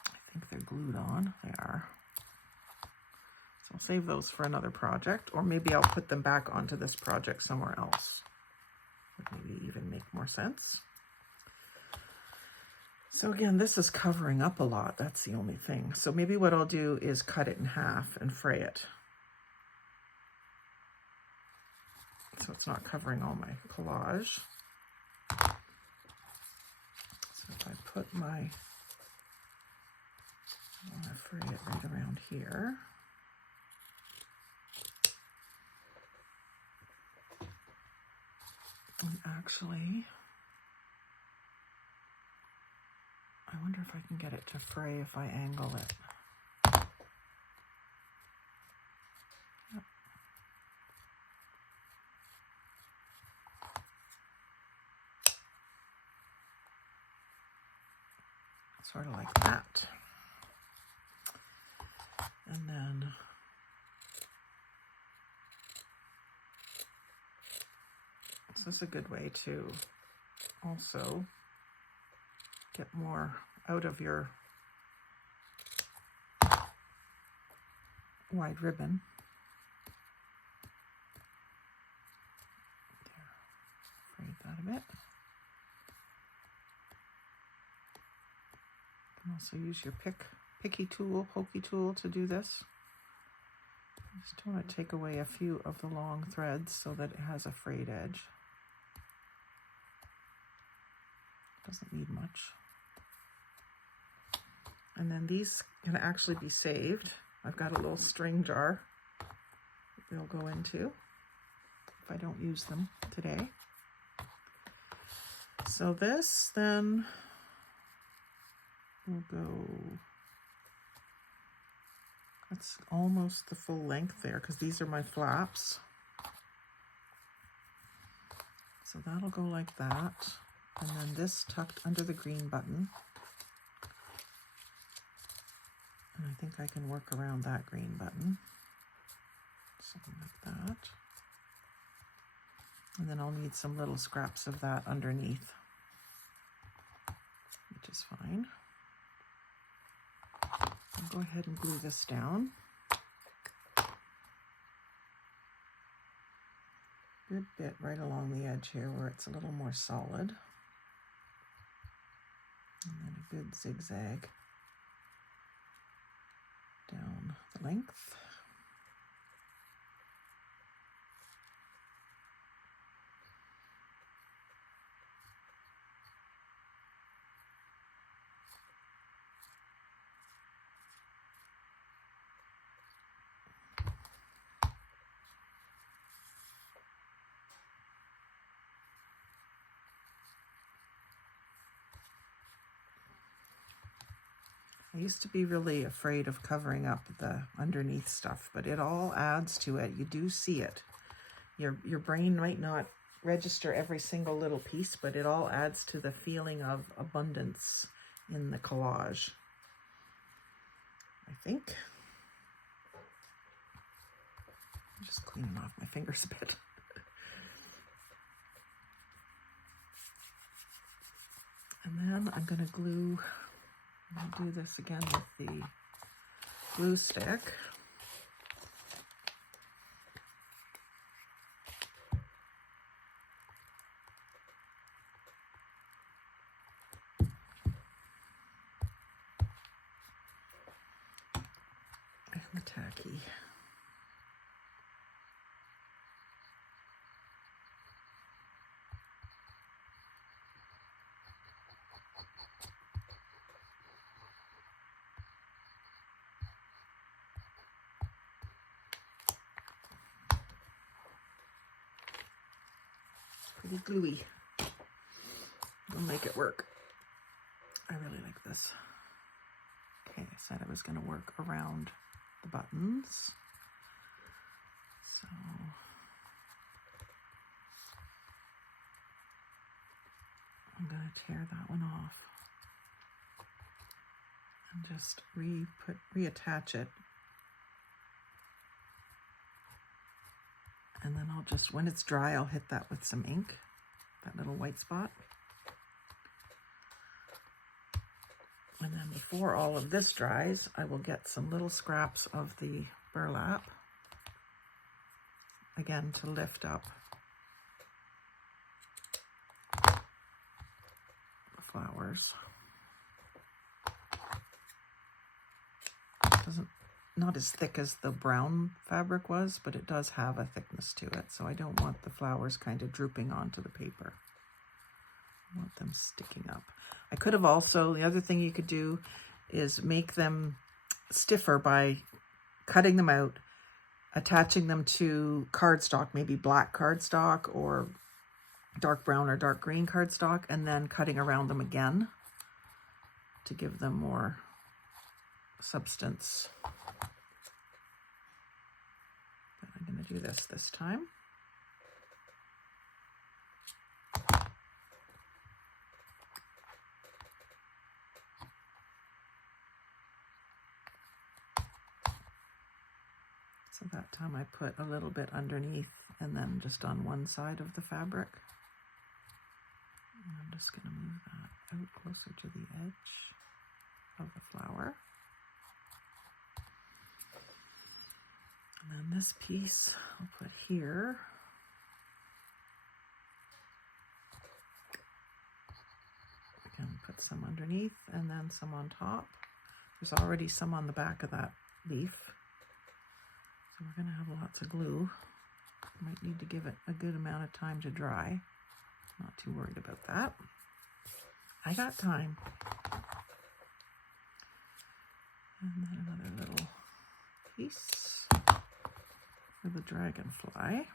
I think they're glued on. They are. So I'll save those for another project, or maybe I'll put them back onto this project somewhere else. Would maybe even make more sense. So again, this is covering up a lot. That's the only thing. So maybe what I'll do is cut it in half and fray it. So it's not covering all my collage. So if I put my, I want to fray it right around here. And actually, I wonder if I can get it to fray if I angle it. Yep. Sort of like that. And then this is a good way to also get more out of your wide ribbon. There, frayed that a bit. You can also use your picky tool, pokey tool to do this. I just want to take away a few of the long threads so that it has a frayed edge. Doesn't need much. And then these can actually be saved. I've got a little string jar that they'll go into if I don't use them today. So this then will go, that's almost the full length there because these are my flaps. So that'll go like that. and then this tucked under the green button. And I think I can work around that green button. Something like that. And then I'll need some little scraps of that underneath, which is fine. I'll go ahead and glue this down. Good bit right along the edge here where it's a little more solid. And then a good zigzag down the length. I used to be really afraid of covering up the underneath stuff, but it all adds to it. You do see it. Your brain might not register every single little piece, but it all adds to the feeling of abundance in the collage, I think. I'm just cleaning off my fingers a bit. And then I'm going to glue. I'll do this again with the glue stick. And the tacky. Pretty gluey. We'll make it work. I really like this. Okay, I said I was going to work around the buttons. So I'm going to tear that one off and just reattach it. And then I'll just, when it's dry, I'll hit that with some ink, that little white spot. And then before all of this dries, I will get some little scraps of the burlap, again, to lift up the flowers. Not as thick as the brown fabric was, but it does have a thickness to it. So I don't want the flowers kind of drooping onto the paper. I want them sticking up. I could have also, the other thing you could do is make them stiffer by cutting them out, attaching them to cardstock, maybe black cardstock or dark brown or dark green cardstock, and then cutting around them again to give them more substance. But I'm going to do this time. So that time I put a little bit underneath and then just on one side of the fabric. And I'm just going to move that out closer to the edge of the flower. And then this piece I'll put here. Again, put some underneath and then some on top. There's already some on the back of that leaf. So we're going to have lots of glue. Might need to give it a good amount of time to dry. Not too worried about that. I got time. And then another little piece for the dragonfly.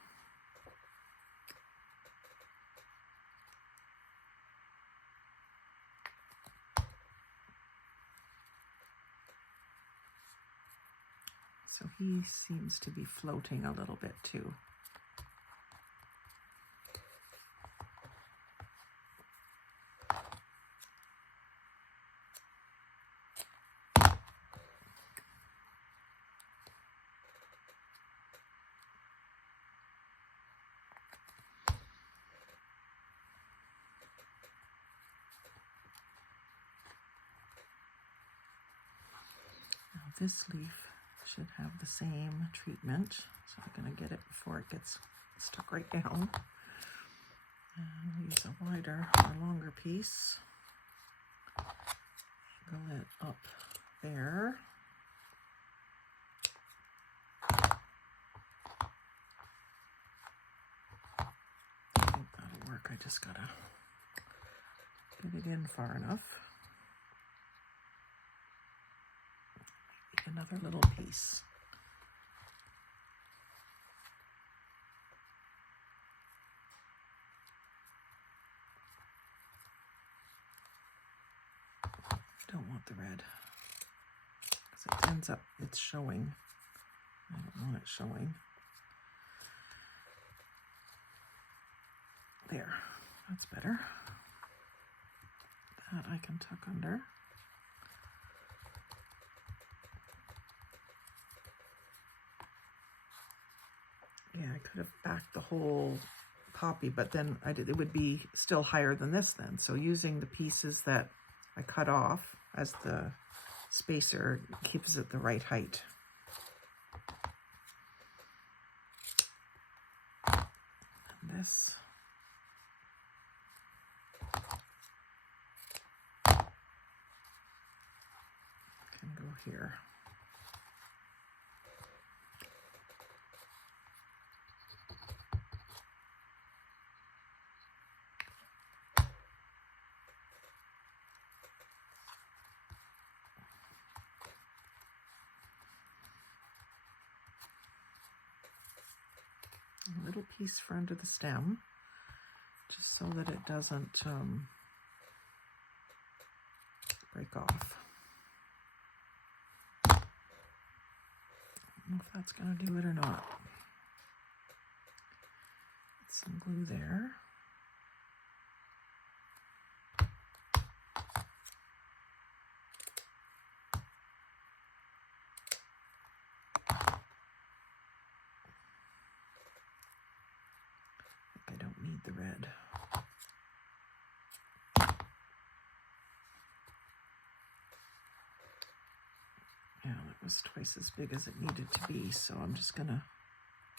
So he seems to be floating a little bit too. This leaf should have the same treatment. So I'm going to get it before it gets stuck right down. And we'll use a wider or longer piece. Angle it up there. I think that'll work. I just gotta get it in far enough. Maybe another little piece. Don't want the red because it ends up, it's showing. I don't want it showing. There, that's better. That I can tuck under. Yeah, I could have backed the whole poppy, but then it would be still higher than this then. So using the pieces that I cut off as the spacer keeps it the right height. And this can go here. A little piece for under the stem, just so that it doesn't break off. I don't know if that's going to do it or not. Get some glue there. I don't need the red. Yeah, that was twice as big as it needed to be, so I'm just gonna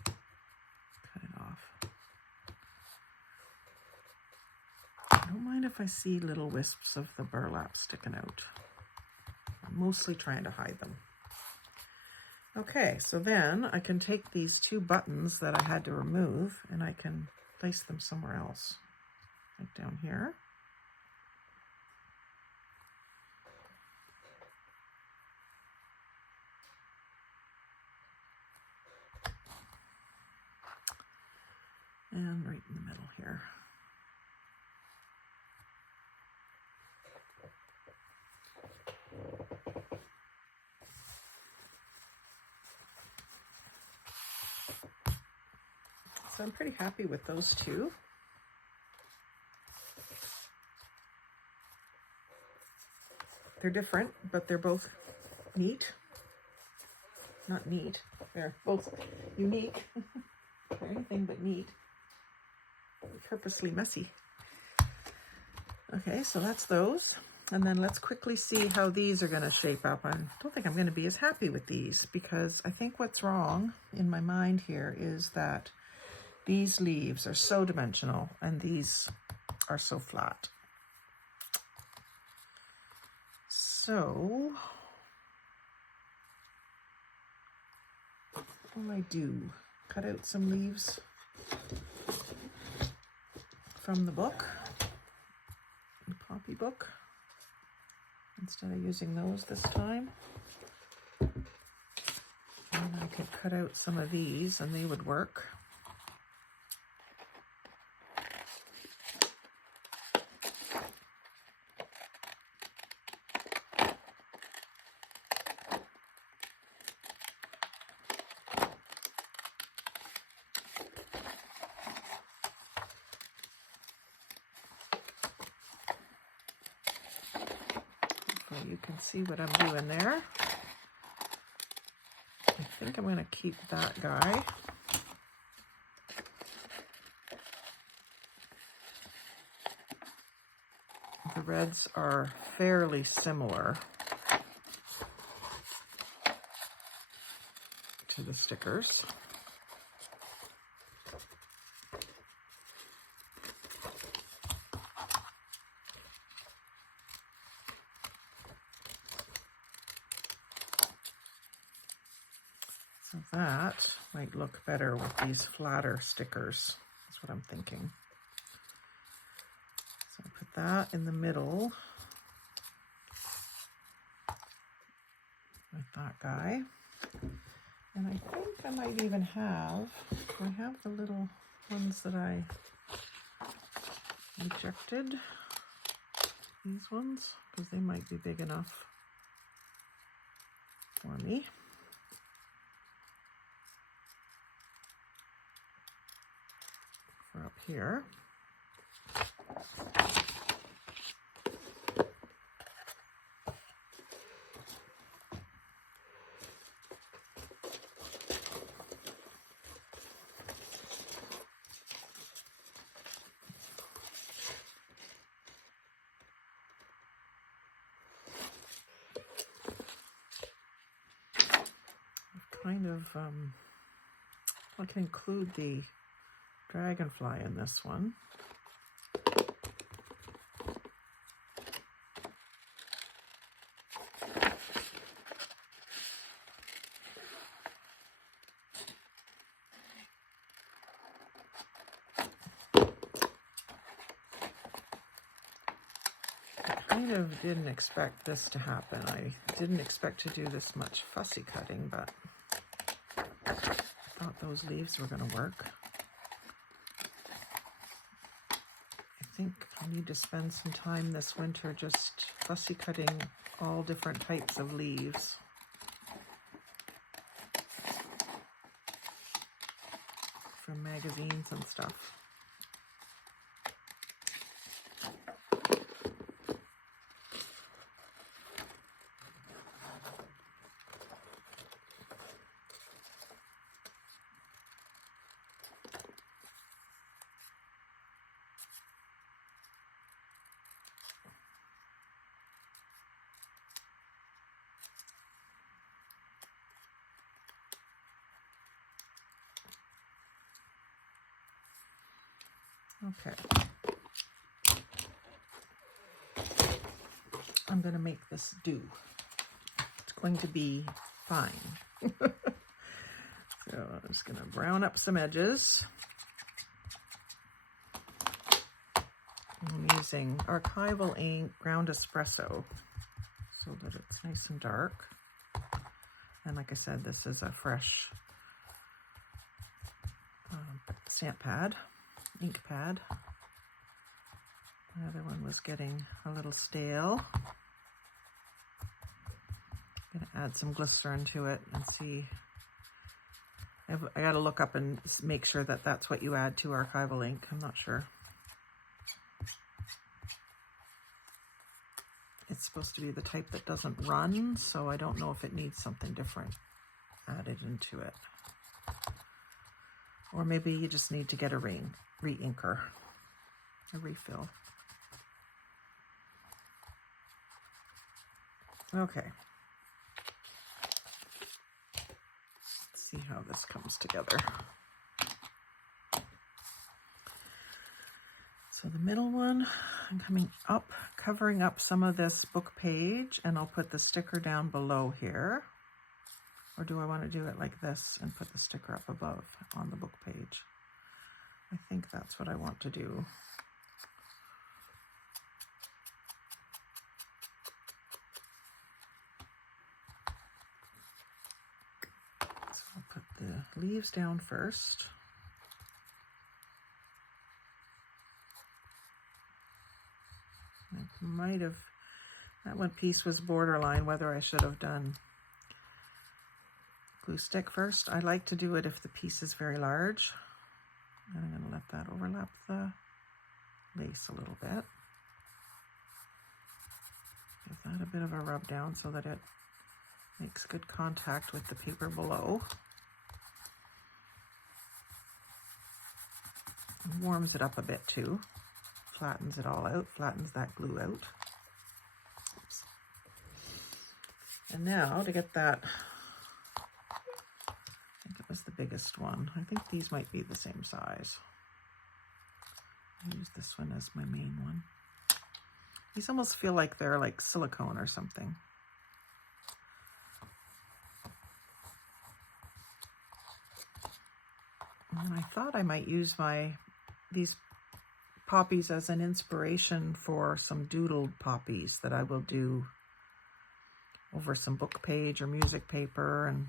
cut it off. I don't mind if I see little wisps of the burlap sticking out. I'm mostly trying to hide them. Okay, so then I can take these two buttons that I had to remove and I can place them somewhere else, like down here. And right in the middle here. So I'm pretty happy with those two. They're different, but they're both neat. Not neat, they're both unique. They're anything but neat. Purposely messy. Okay, so that's those. And then let's quickly see how these are going to shape up. I don't think I'm going to be as happy with these because I think what's wrong in my mind here is that these leaves are so dimensional and these are so flat. So what will I do? Cut out some leaves from the book, the poppy book, instead of using those this time. And I could cut out some of these and they would work. You can see what I'm doing there. I think I'm going to keep that guy. The reds are fairly similar. to the stickers. So that might look better with these flatter stickers. That's what I'm thinking. So I'll put that in the middle with that guy. And I think I might even have, I have the little ones that I rejected, these ones, because they might be big enough for me. For up here. Kind of, I can include the dragonfly in this one. I kind of didn't expect this to happen. I didn't expect to do this much fussy cutting, but I thought those leaves were going to work. I think I need to spend some time this winter just fussy cutting all different types of leaves. From magazines and stuff. Okay. I'm going to make this do. It's going to be fine. So I'm just going to brown up some edges. I'm using archival ink, ground espresso, so that it's nice and dark. And like I said, this is a fresh stamp pad. Ink pad. The other one was getting a little stale. I'm going to add some glycerin to it and see. I got to look up and make sure that that's what you add to archival ink. I'm not sure. It's supposed to be the type that doesn't run, so I don't know if it needs something different added into it. Or maybe you just need to get a re-inker, a refill. Okay. Let's see how this comes together. So the middle one, I'm coming up, covering up some of this book page, and I'll put the sticker down below here. Or do I want to do it like this and put the sticker up above on the book page? I think that's what I want to do. So I'll put the leaves down first. I might have, that one piece was borderline whether I should have done glue stick first. I like to do it if the piece is very large. And I'm going to let that overlap the lace a little bit. Give that a bit of a rub down so that it makes good contact with the paper below. And warms it up a bit too. Flattens it all out, flattens that glue out. Oops. And now to get that biggest one. I think these might be the same size. I'll use this one as my main one. These almost feel like they're like silicone or something. And I thought I might use these poppies as an inspiration for some doodled poppies that I will do over some book page or music paper, and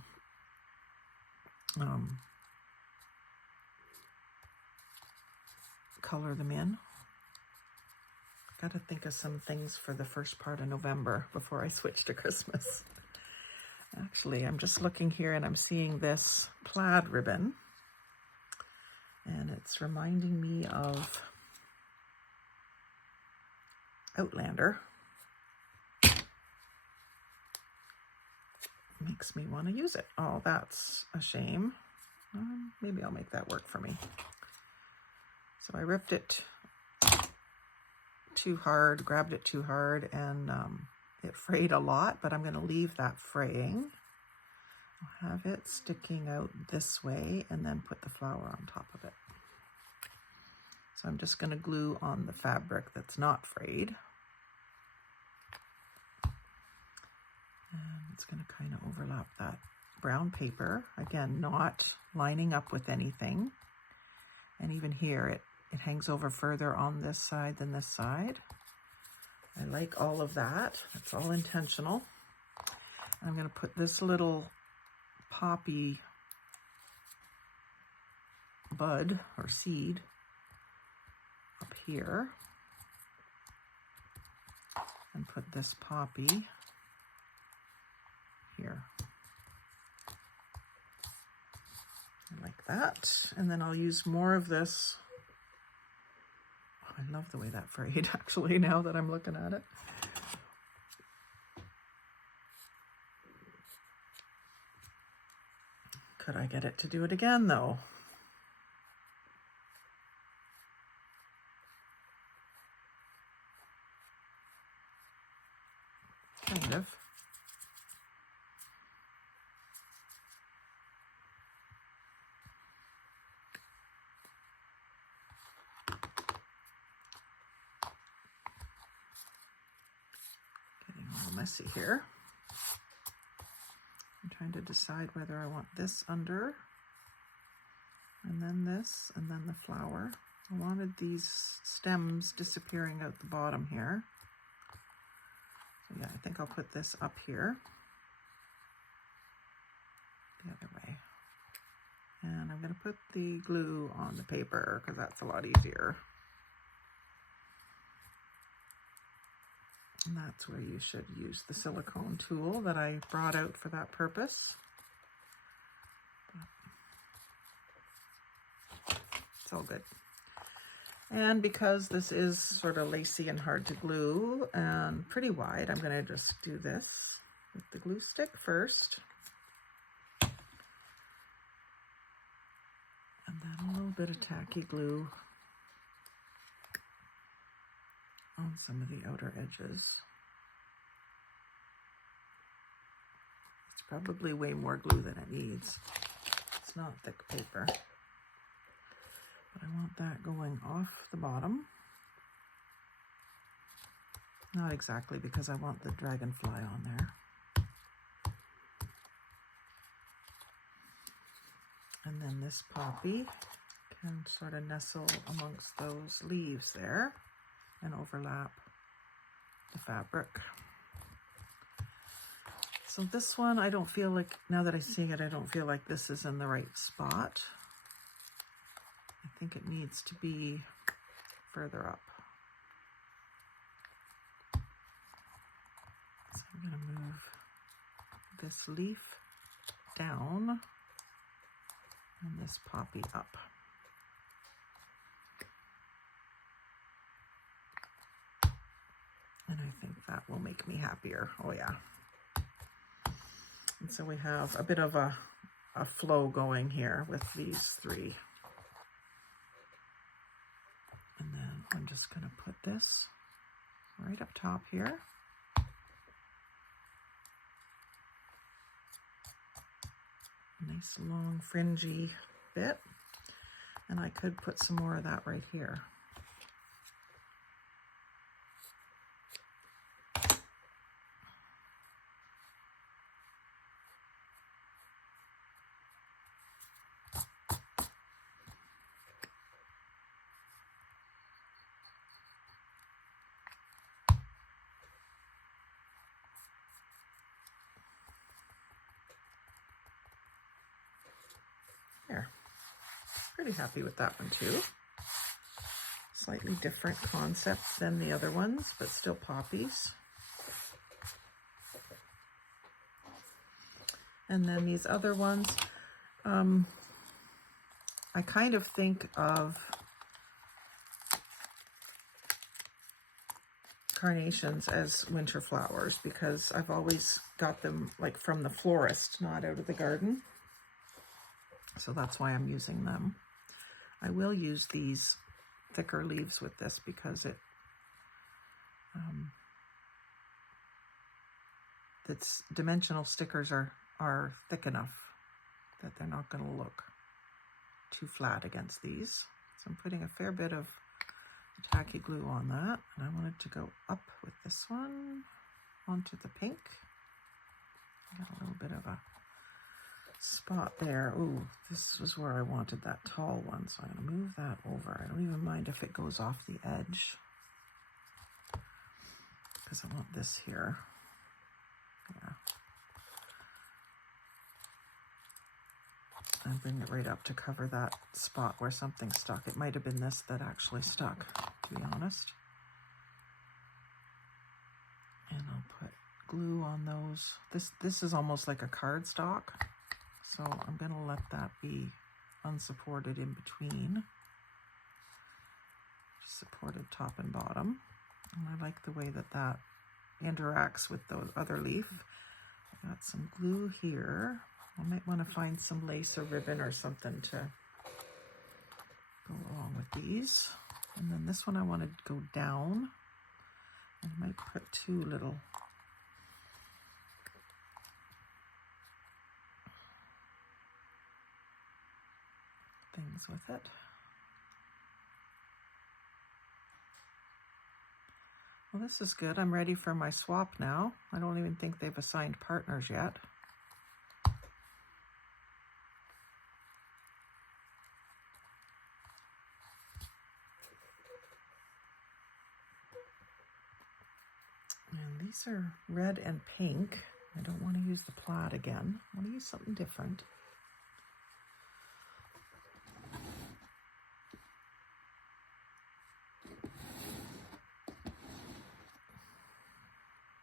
color them in. Got to think of some things for the first part of November before I switch to Christmas. Actually, I'm just looking here and I'm seeing this plaid ribbon, and it's reminding me of Outlander. Makes me want to use it. Oh, that's a shame. Maybe I'll make that work for me. So I ripped it too hard, grabbed it too hard, and it frayed a lot, but I'm going to leave that fraying. I'll have it sticking out this way and then put the flower on top of it. So I'm just going to glue on the fabric that's not frayed. And it's going to kind of overlap that brown paper. Again, not lining up with anything. And even here, it hangs over further on this side than this side. I like all of that. It's all intentional. I'm going to put this little poppy bud or seed up here. And put this poppy here. I like that. And then I'll use more of this. Oh, I love the way that frayed, actually, now that I'm looking at it. Could I get it to do it again, though? Kind of. Messy here. I'm trying to decide whether I want this under and then this and then the flower. I wanted these stems disappearing out the bottom here. So yeah, I think I'll put this up here the other way. And I'm going to put the glue on the paper because that's a lot easier. And that's where you should use the silicone tool that I brought out for that purpose. It's all good. And because this is sort of lacy and hard to glue and pretty wide, I'm going to just do this with the glue stick first. And then a little bit of tacky glue on some of the outer edges. It's probably way more glue than it needs. It's not thick paper. But I want that going off the bottom. Not exactly, because I want the dragonfly on there. And then this poppy can sort of nestle amongst those leaves there and overlap the fabric. So this one, I don't feel like, now that I see it, I don't feel like this is in the right spot. I think it needs to be further up. So I'm going to move this leaf down and this poppy up. And I think that will make me happier. Oh yeah. And so we have a bit of a flow going here with these three. And then I'm just going to put this right up top here. Nice long fringy bit. And I could put some more of that right here. There. Pretty happy with that one too. Slightly different concept than the other ones, but still poppies. And then these other ones, I kind of think of carnations as winter flowers because I've always got them like from the florist, not out of the garden. So that's why I'm using them. I will use these thicker leaves with this because its dimensional stickers are thick enough that they're not going to look too flat against these. So I'm putting a fair bit of tacky glue on that, and I wanted to go up with this one onto the pink. Got a little bit of a spot there. Ooh, this was where I wanted that tall one, so I'm going to move that over. I don't even mind if it goes off the edge because I want this here. Yeah. And bring it right up to cover that spot where something stuck. It might have been this that actually stuck, to be honest. And I'll put glue on those. This is almost like a cardstock. So I'm going to let that be unsupported in between. Just supported top and bottom. And I like the way that that interacts with the other leaf. I got some glue here. I might want to find some lace or ribbon or something to go along with these. And then this one I want to go down. I might put two little things with it. Well, this is good. I'm ready for my swap now. I don't even think they've assigned partners yet. And these are red and pink. I don't want to use the plaid again. I want to use something different.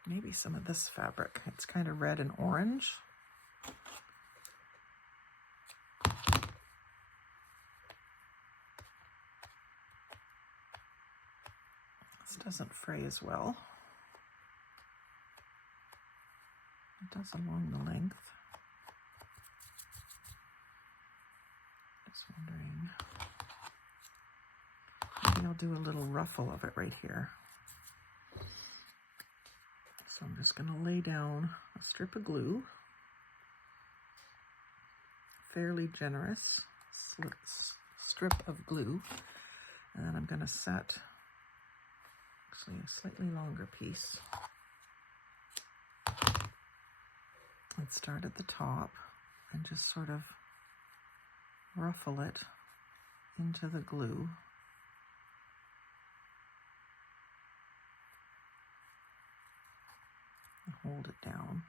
Maybe some of this fabric. It's kind of red and orange. This doesn't fray as well. It does along the length. Just wondering. Maybe I'll do a little ruffle of it right here. So I'm just going to lay down a strip of glue, fairly generous strip of glue, and then I'm going to set actually a slightly longer piece and start at the top and just sort of ruffle it into the glue. Hold it down.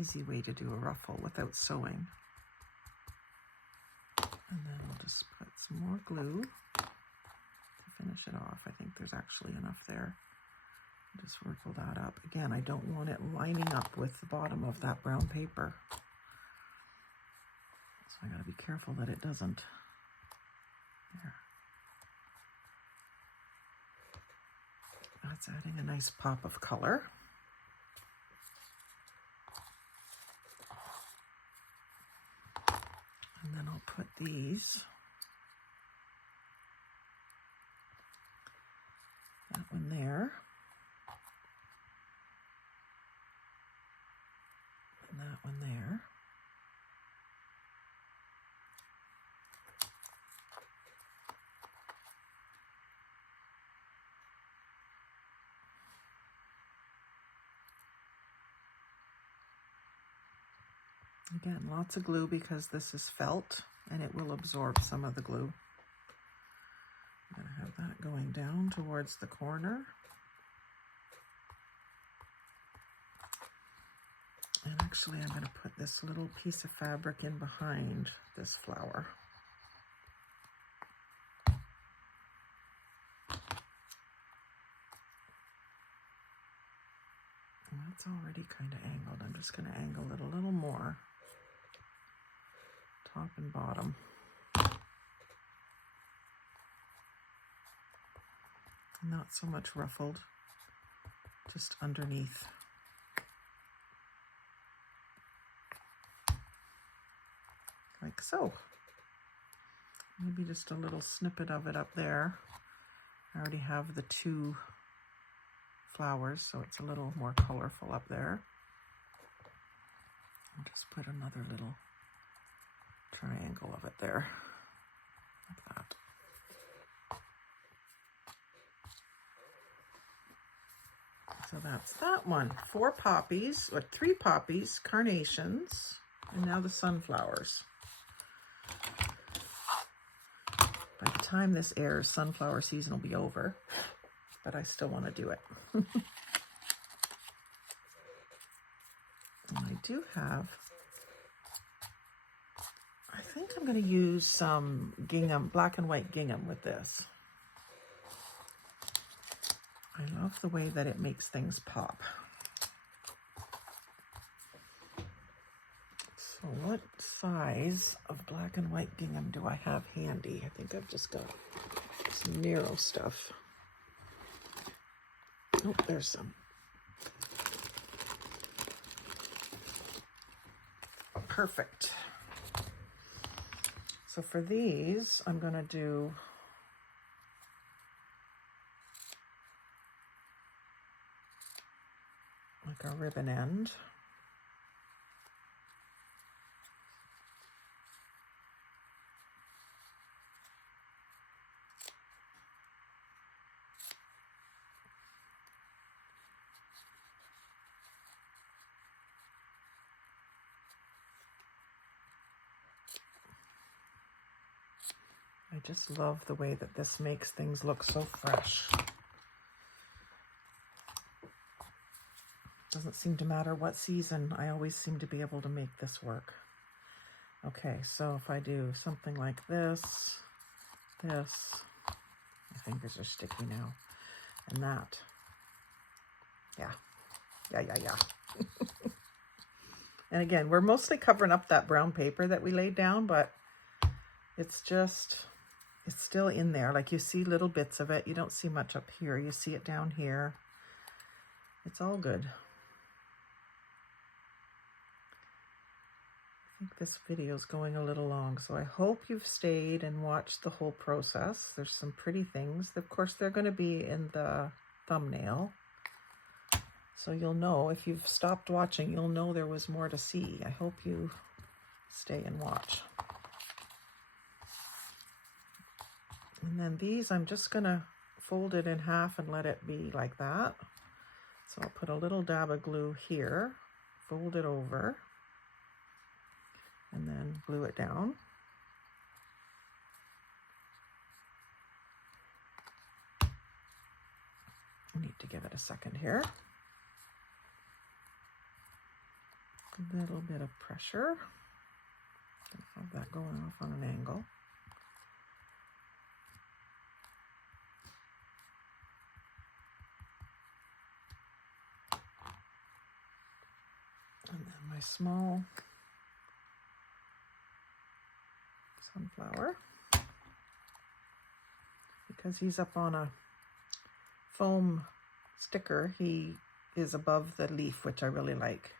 Easy way to do a ruffle without sewing. And then I'll just put some more glue to finish it off. I think there's actually enough there. Just wrinkle that up. Again, I don't want it lining up with the bottom of that brown paper. So I gotta be careful that it doesn't. There. That's adding a nice pop of color. And And then I'll put these, that one there, and that one there. Again, lots of glue because this is felt and it will absorb some of the glue. I'm going to have that going down towards the corner. And actually I'm going to put this little piece of fabric in behind this flower. And that's already kind of angled. I'm just going to angle it a little more. Top and bottom. Not so much ruffled, just underneath. Like so. Maybe just a little snippet of it up there. I already have the two flowers, so it's a little more colorful up there. I'll just put another little triangle of it there, like that. So that's that one. 4 poppies, or 3 poppies, carnations, and now the sunflowers. By the time this airs, sunflower season will be over, but I still want to do it. And I do have, I think I'm going to use some gingham, black and white gingham with this. I love the way that it makes things pop. So what size of black and white gingham do I have handy? I think I've just got some narrow stuff. Oh, there's some. Perfect. So for these, I'm going to do like a ribbon end. I just love the way that this makes things look so fresh. Doesn't seem to matter what season, I always seem to be able to make this work. Okay, so if I do something like this, my fingers are sticky now, and that. Yeah. And again, we're mostly covering up that brown paper that we laid down, but it's just, it's still in there. Like you see little bits of it. You don't see much up here. You see it down here. It's all good. I think this video is going a little long, so I hope you've stayed and watched the whole process. There's some pretty things. Of course, they're going to be in the thumbnail. So you'll know, if you've stopped watching, you'll know there was more to see. I hope you stay and watch. And then these, I'm just going to fold it in half and let it be like that. So I'll put a little dab of glue here, fold it over, and then glue it down. I need to give it a second here. A little bit of pressure. Have that going off on an angle. And then my small sunflower, because he's up on a foam sticker, he is above the leaf, which I really like.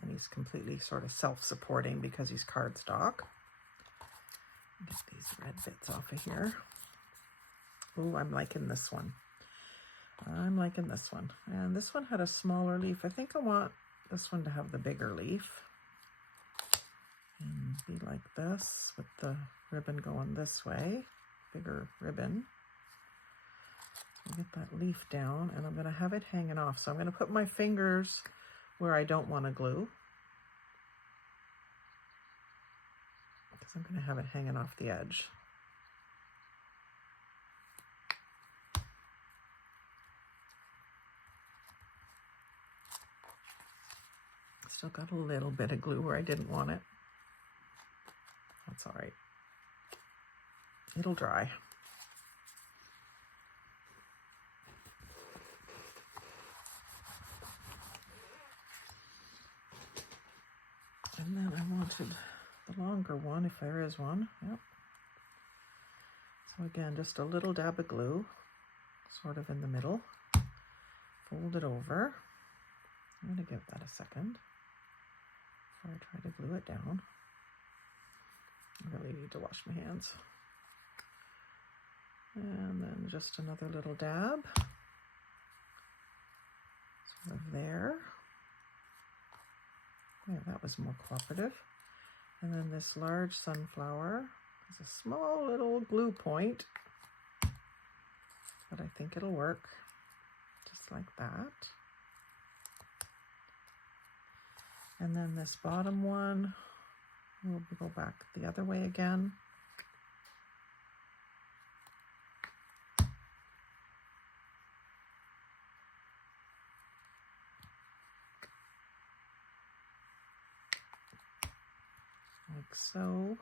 And he's completely sort of self-supporting because he's cardstock. Get these red bits off of here. Oh, I'm liking this one. I'm liking this one. And this one had a smaller leaf. I think I want this one to have the bigger leaf. And be like this with the ribbon going this way. Bigger ribbon. I'll get that leaf down and I'm going to have it hanging off. So I'm going to put my fingers where I don't want to glue. Because I'm going to have it hanging off the edge. Still got a little bit of glue where I didn't want it. That's all right. It'll dry. And then I wanted the longer one, if there is one. Yep. So again, just a little dab of glue, sort of in the middle. Fold it over. I'm going to give that a second before I try to glue it down. I really need to wash my hands. And then just another little dab. Sort of there. Yeah, that was more cooperative. And then this large sunflower has a small little glue point, but I think it'll work just like that. And then this bottom one, we'll go back the other way again. Like so.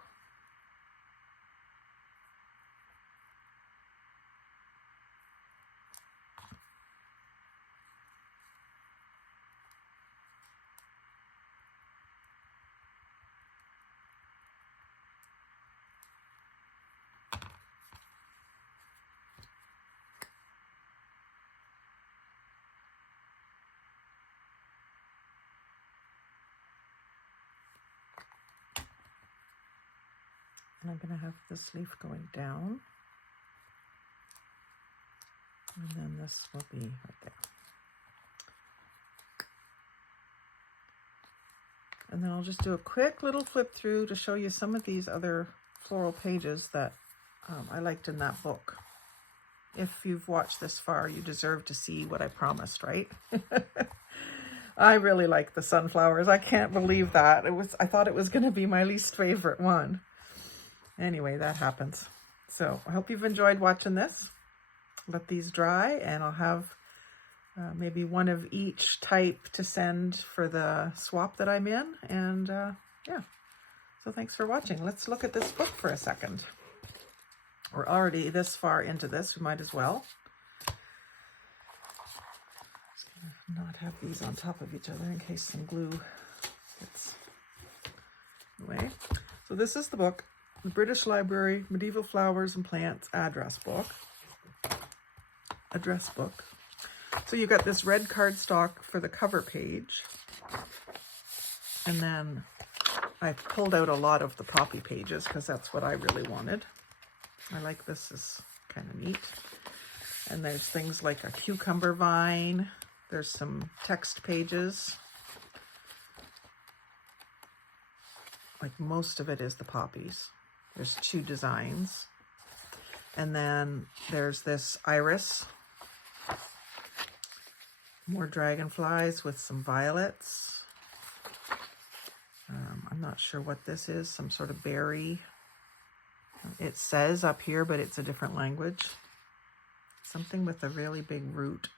And I'm going to have this leaf going down. And then this will be right there. And then I'll just do a quick little flip through to show you some of these other floral pages that I liked in that book. If you've watched this far, you deserve to see what I promised, right? I really like the sunflowers. I can't believe that. I thought it was going to be my least favorite one. Anyway, that happens. So I hope you've enjoyed watching this. Let these dry and I'll have maybe one of each type to send for the swap that I'm in. And yeah, so thanks for watching. Let's look at this book for a second. We're already this far into this, we might as well. Just gonna not have these on top of each other in case some glue gets away. So this is the book. The British Library Medieval Flowers and Plants Address Book. So you got this red cardstock for the cover page. And then I pulled out a lot of the poppy pages because that's what I really wanted. I like this, is kind of neat. And there's things like a cucumber vine. There's some text pages. Like most of it is the poppies. There's 2 designs. And then there's this iris. More dragonflies with some violets. I'm not sure what this is, some sort of berry. It says up here, but it's a different language. Something with a really big root.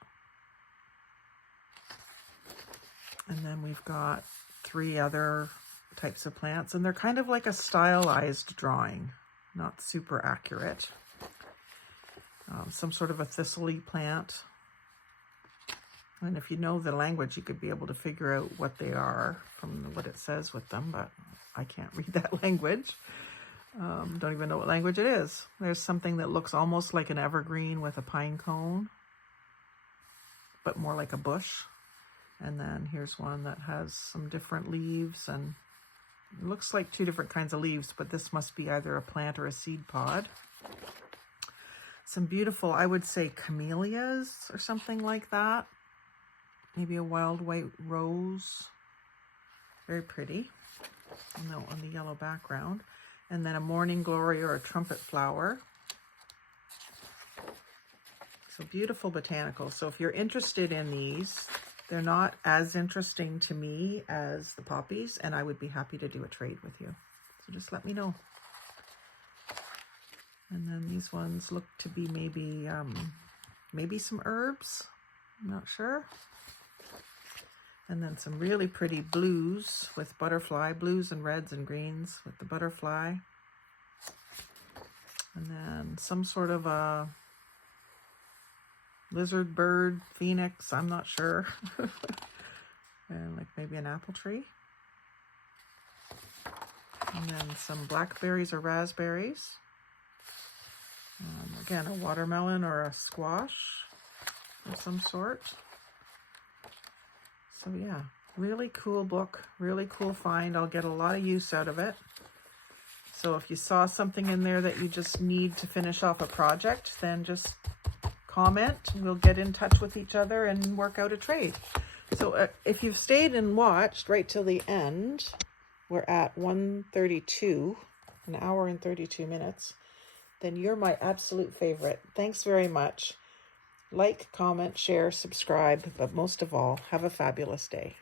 And then we've got 3 other types of plants, and they're kind of like a stylized drawing, not super accurate. Some sort of a thistledew plant. And if you know the language, you could be able to figure out what they are from what it says with them, but I can't read that language. Don't even know what language it is. There's something that looks almost like an evergreen with a pine cone, but more like a bush. And then here's one that has some different leaves and It looks like two different kinds of leaves, but this must be either a plant or a seed pod. Some beautiful, I would say, camellias or something like that. Maybe a wild white rose. Very pretty on the yellow background. And then a morning glory or a trumpet flower. So beautiful botanicals. So if you're interested in these, they're not as interesting to me as the poppies, and I would be happy to do a trade with you. So just let me know. And then these ones look to be maybe some herbs. I'm not sure. And then some really pretty blues with butterfly, blues and reds and greens with the butterfly. And then some sort of a lizard bird, phoenix, I'm not sure. And like maybe an apple tree. And then some blackberries or raspberries. Again, a watermelon or a squash of some sort. So yeah, really cool book, really cool find. I'll get a lot of use out of it. So if you saw something in there that you just need to finish off a project, then just comment. We'll get in touch with each other and work out a trade. So if you've stayed and watched right till the end, we're at 1:32, an hour and 32 minutes, then you're my absolute favorite. Thanks very much. Like, comment, share, subscribe, but most of all, have a fabulous day.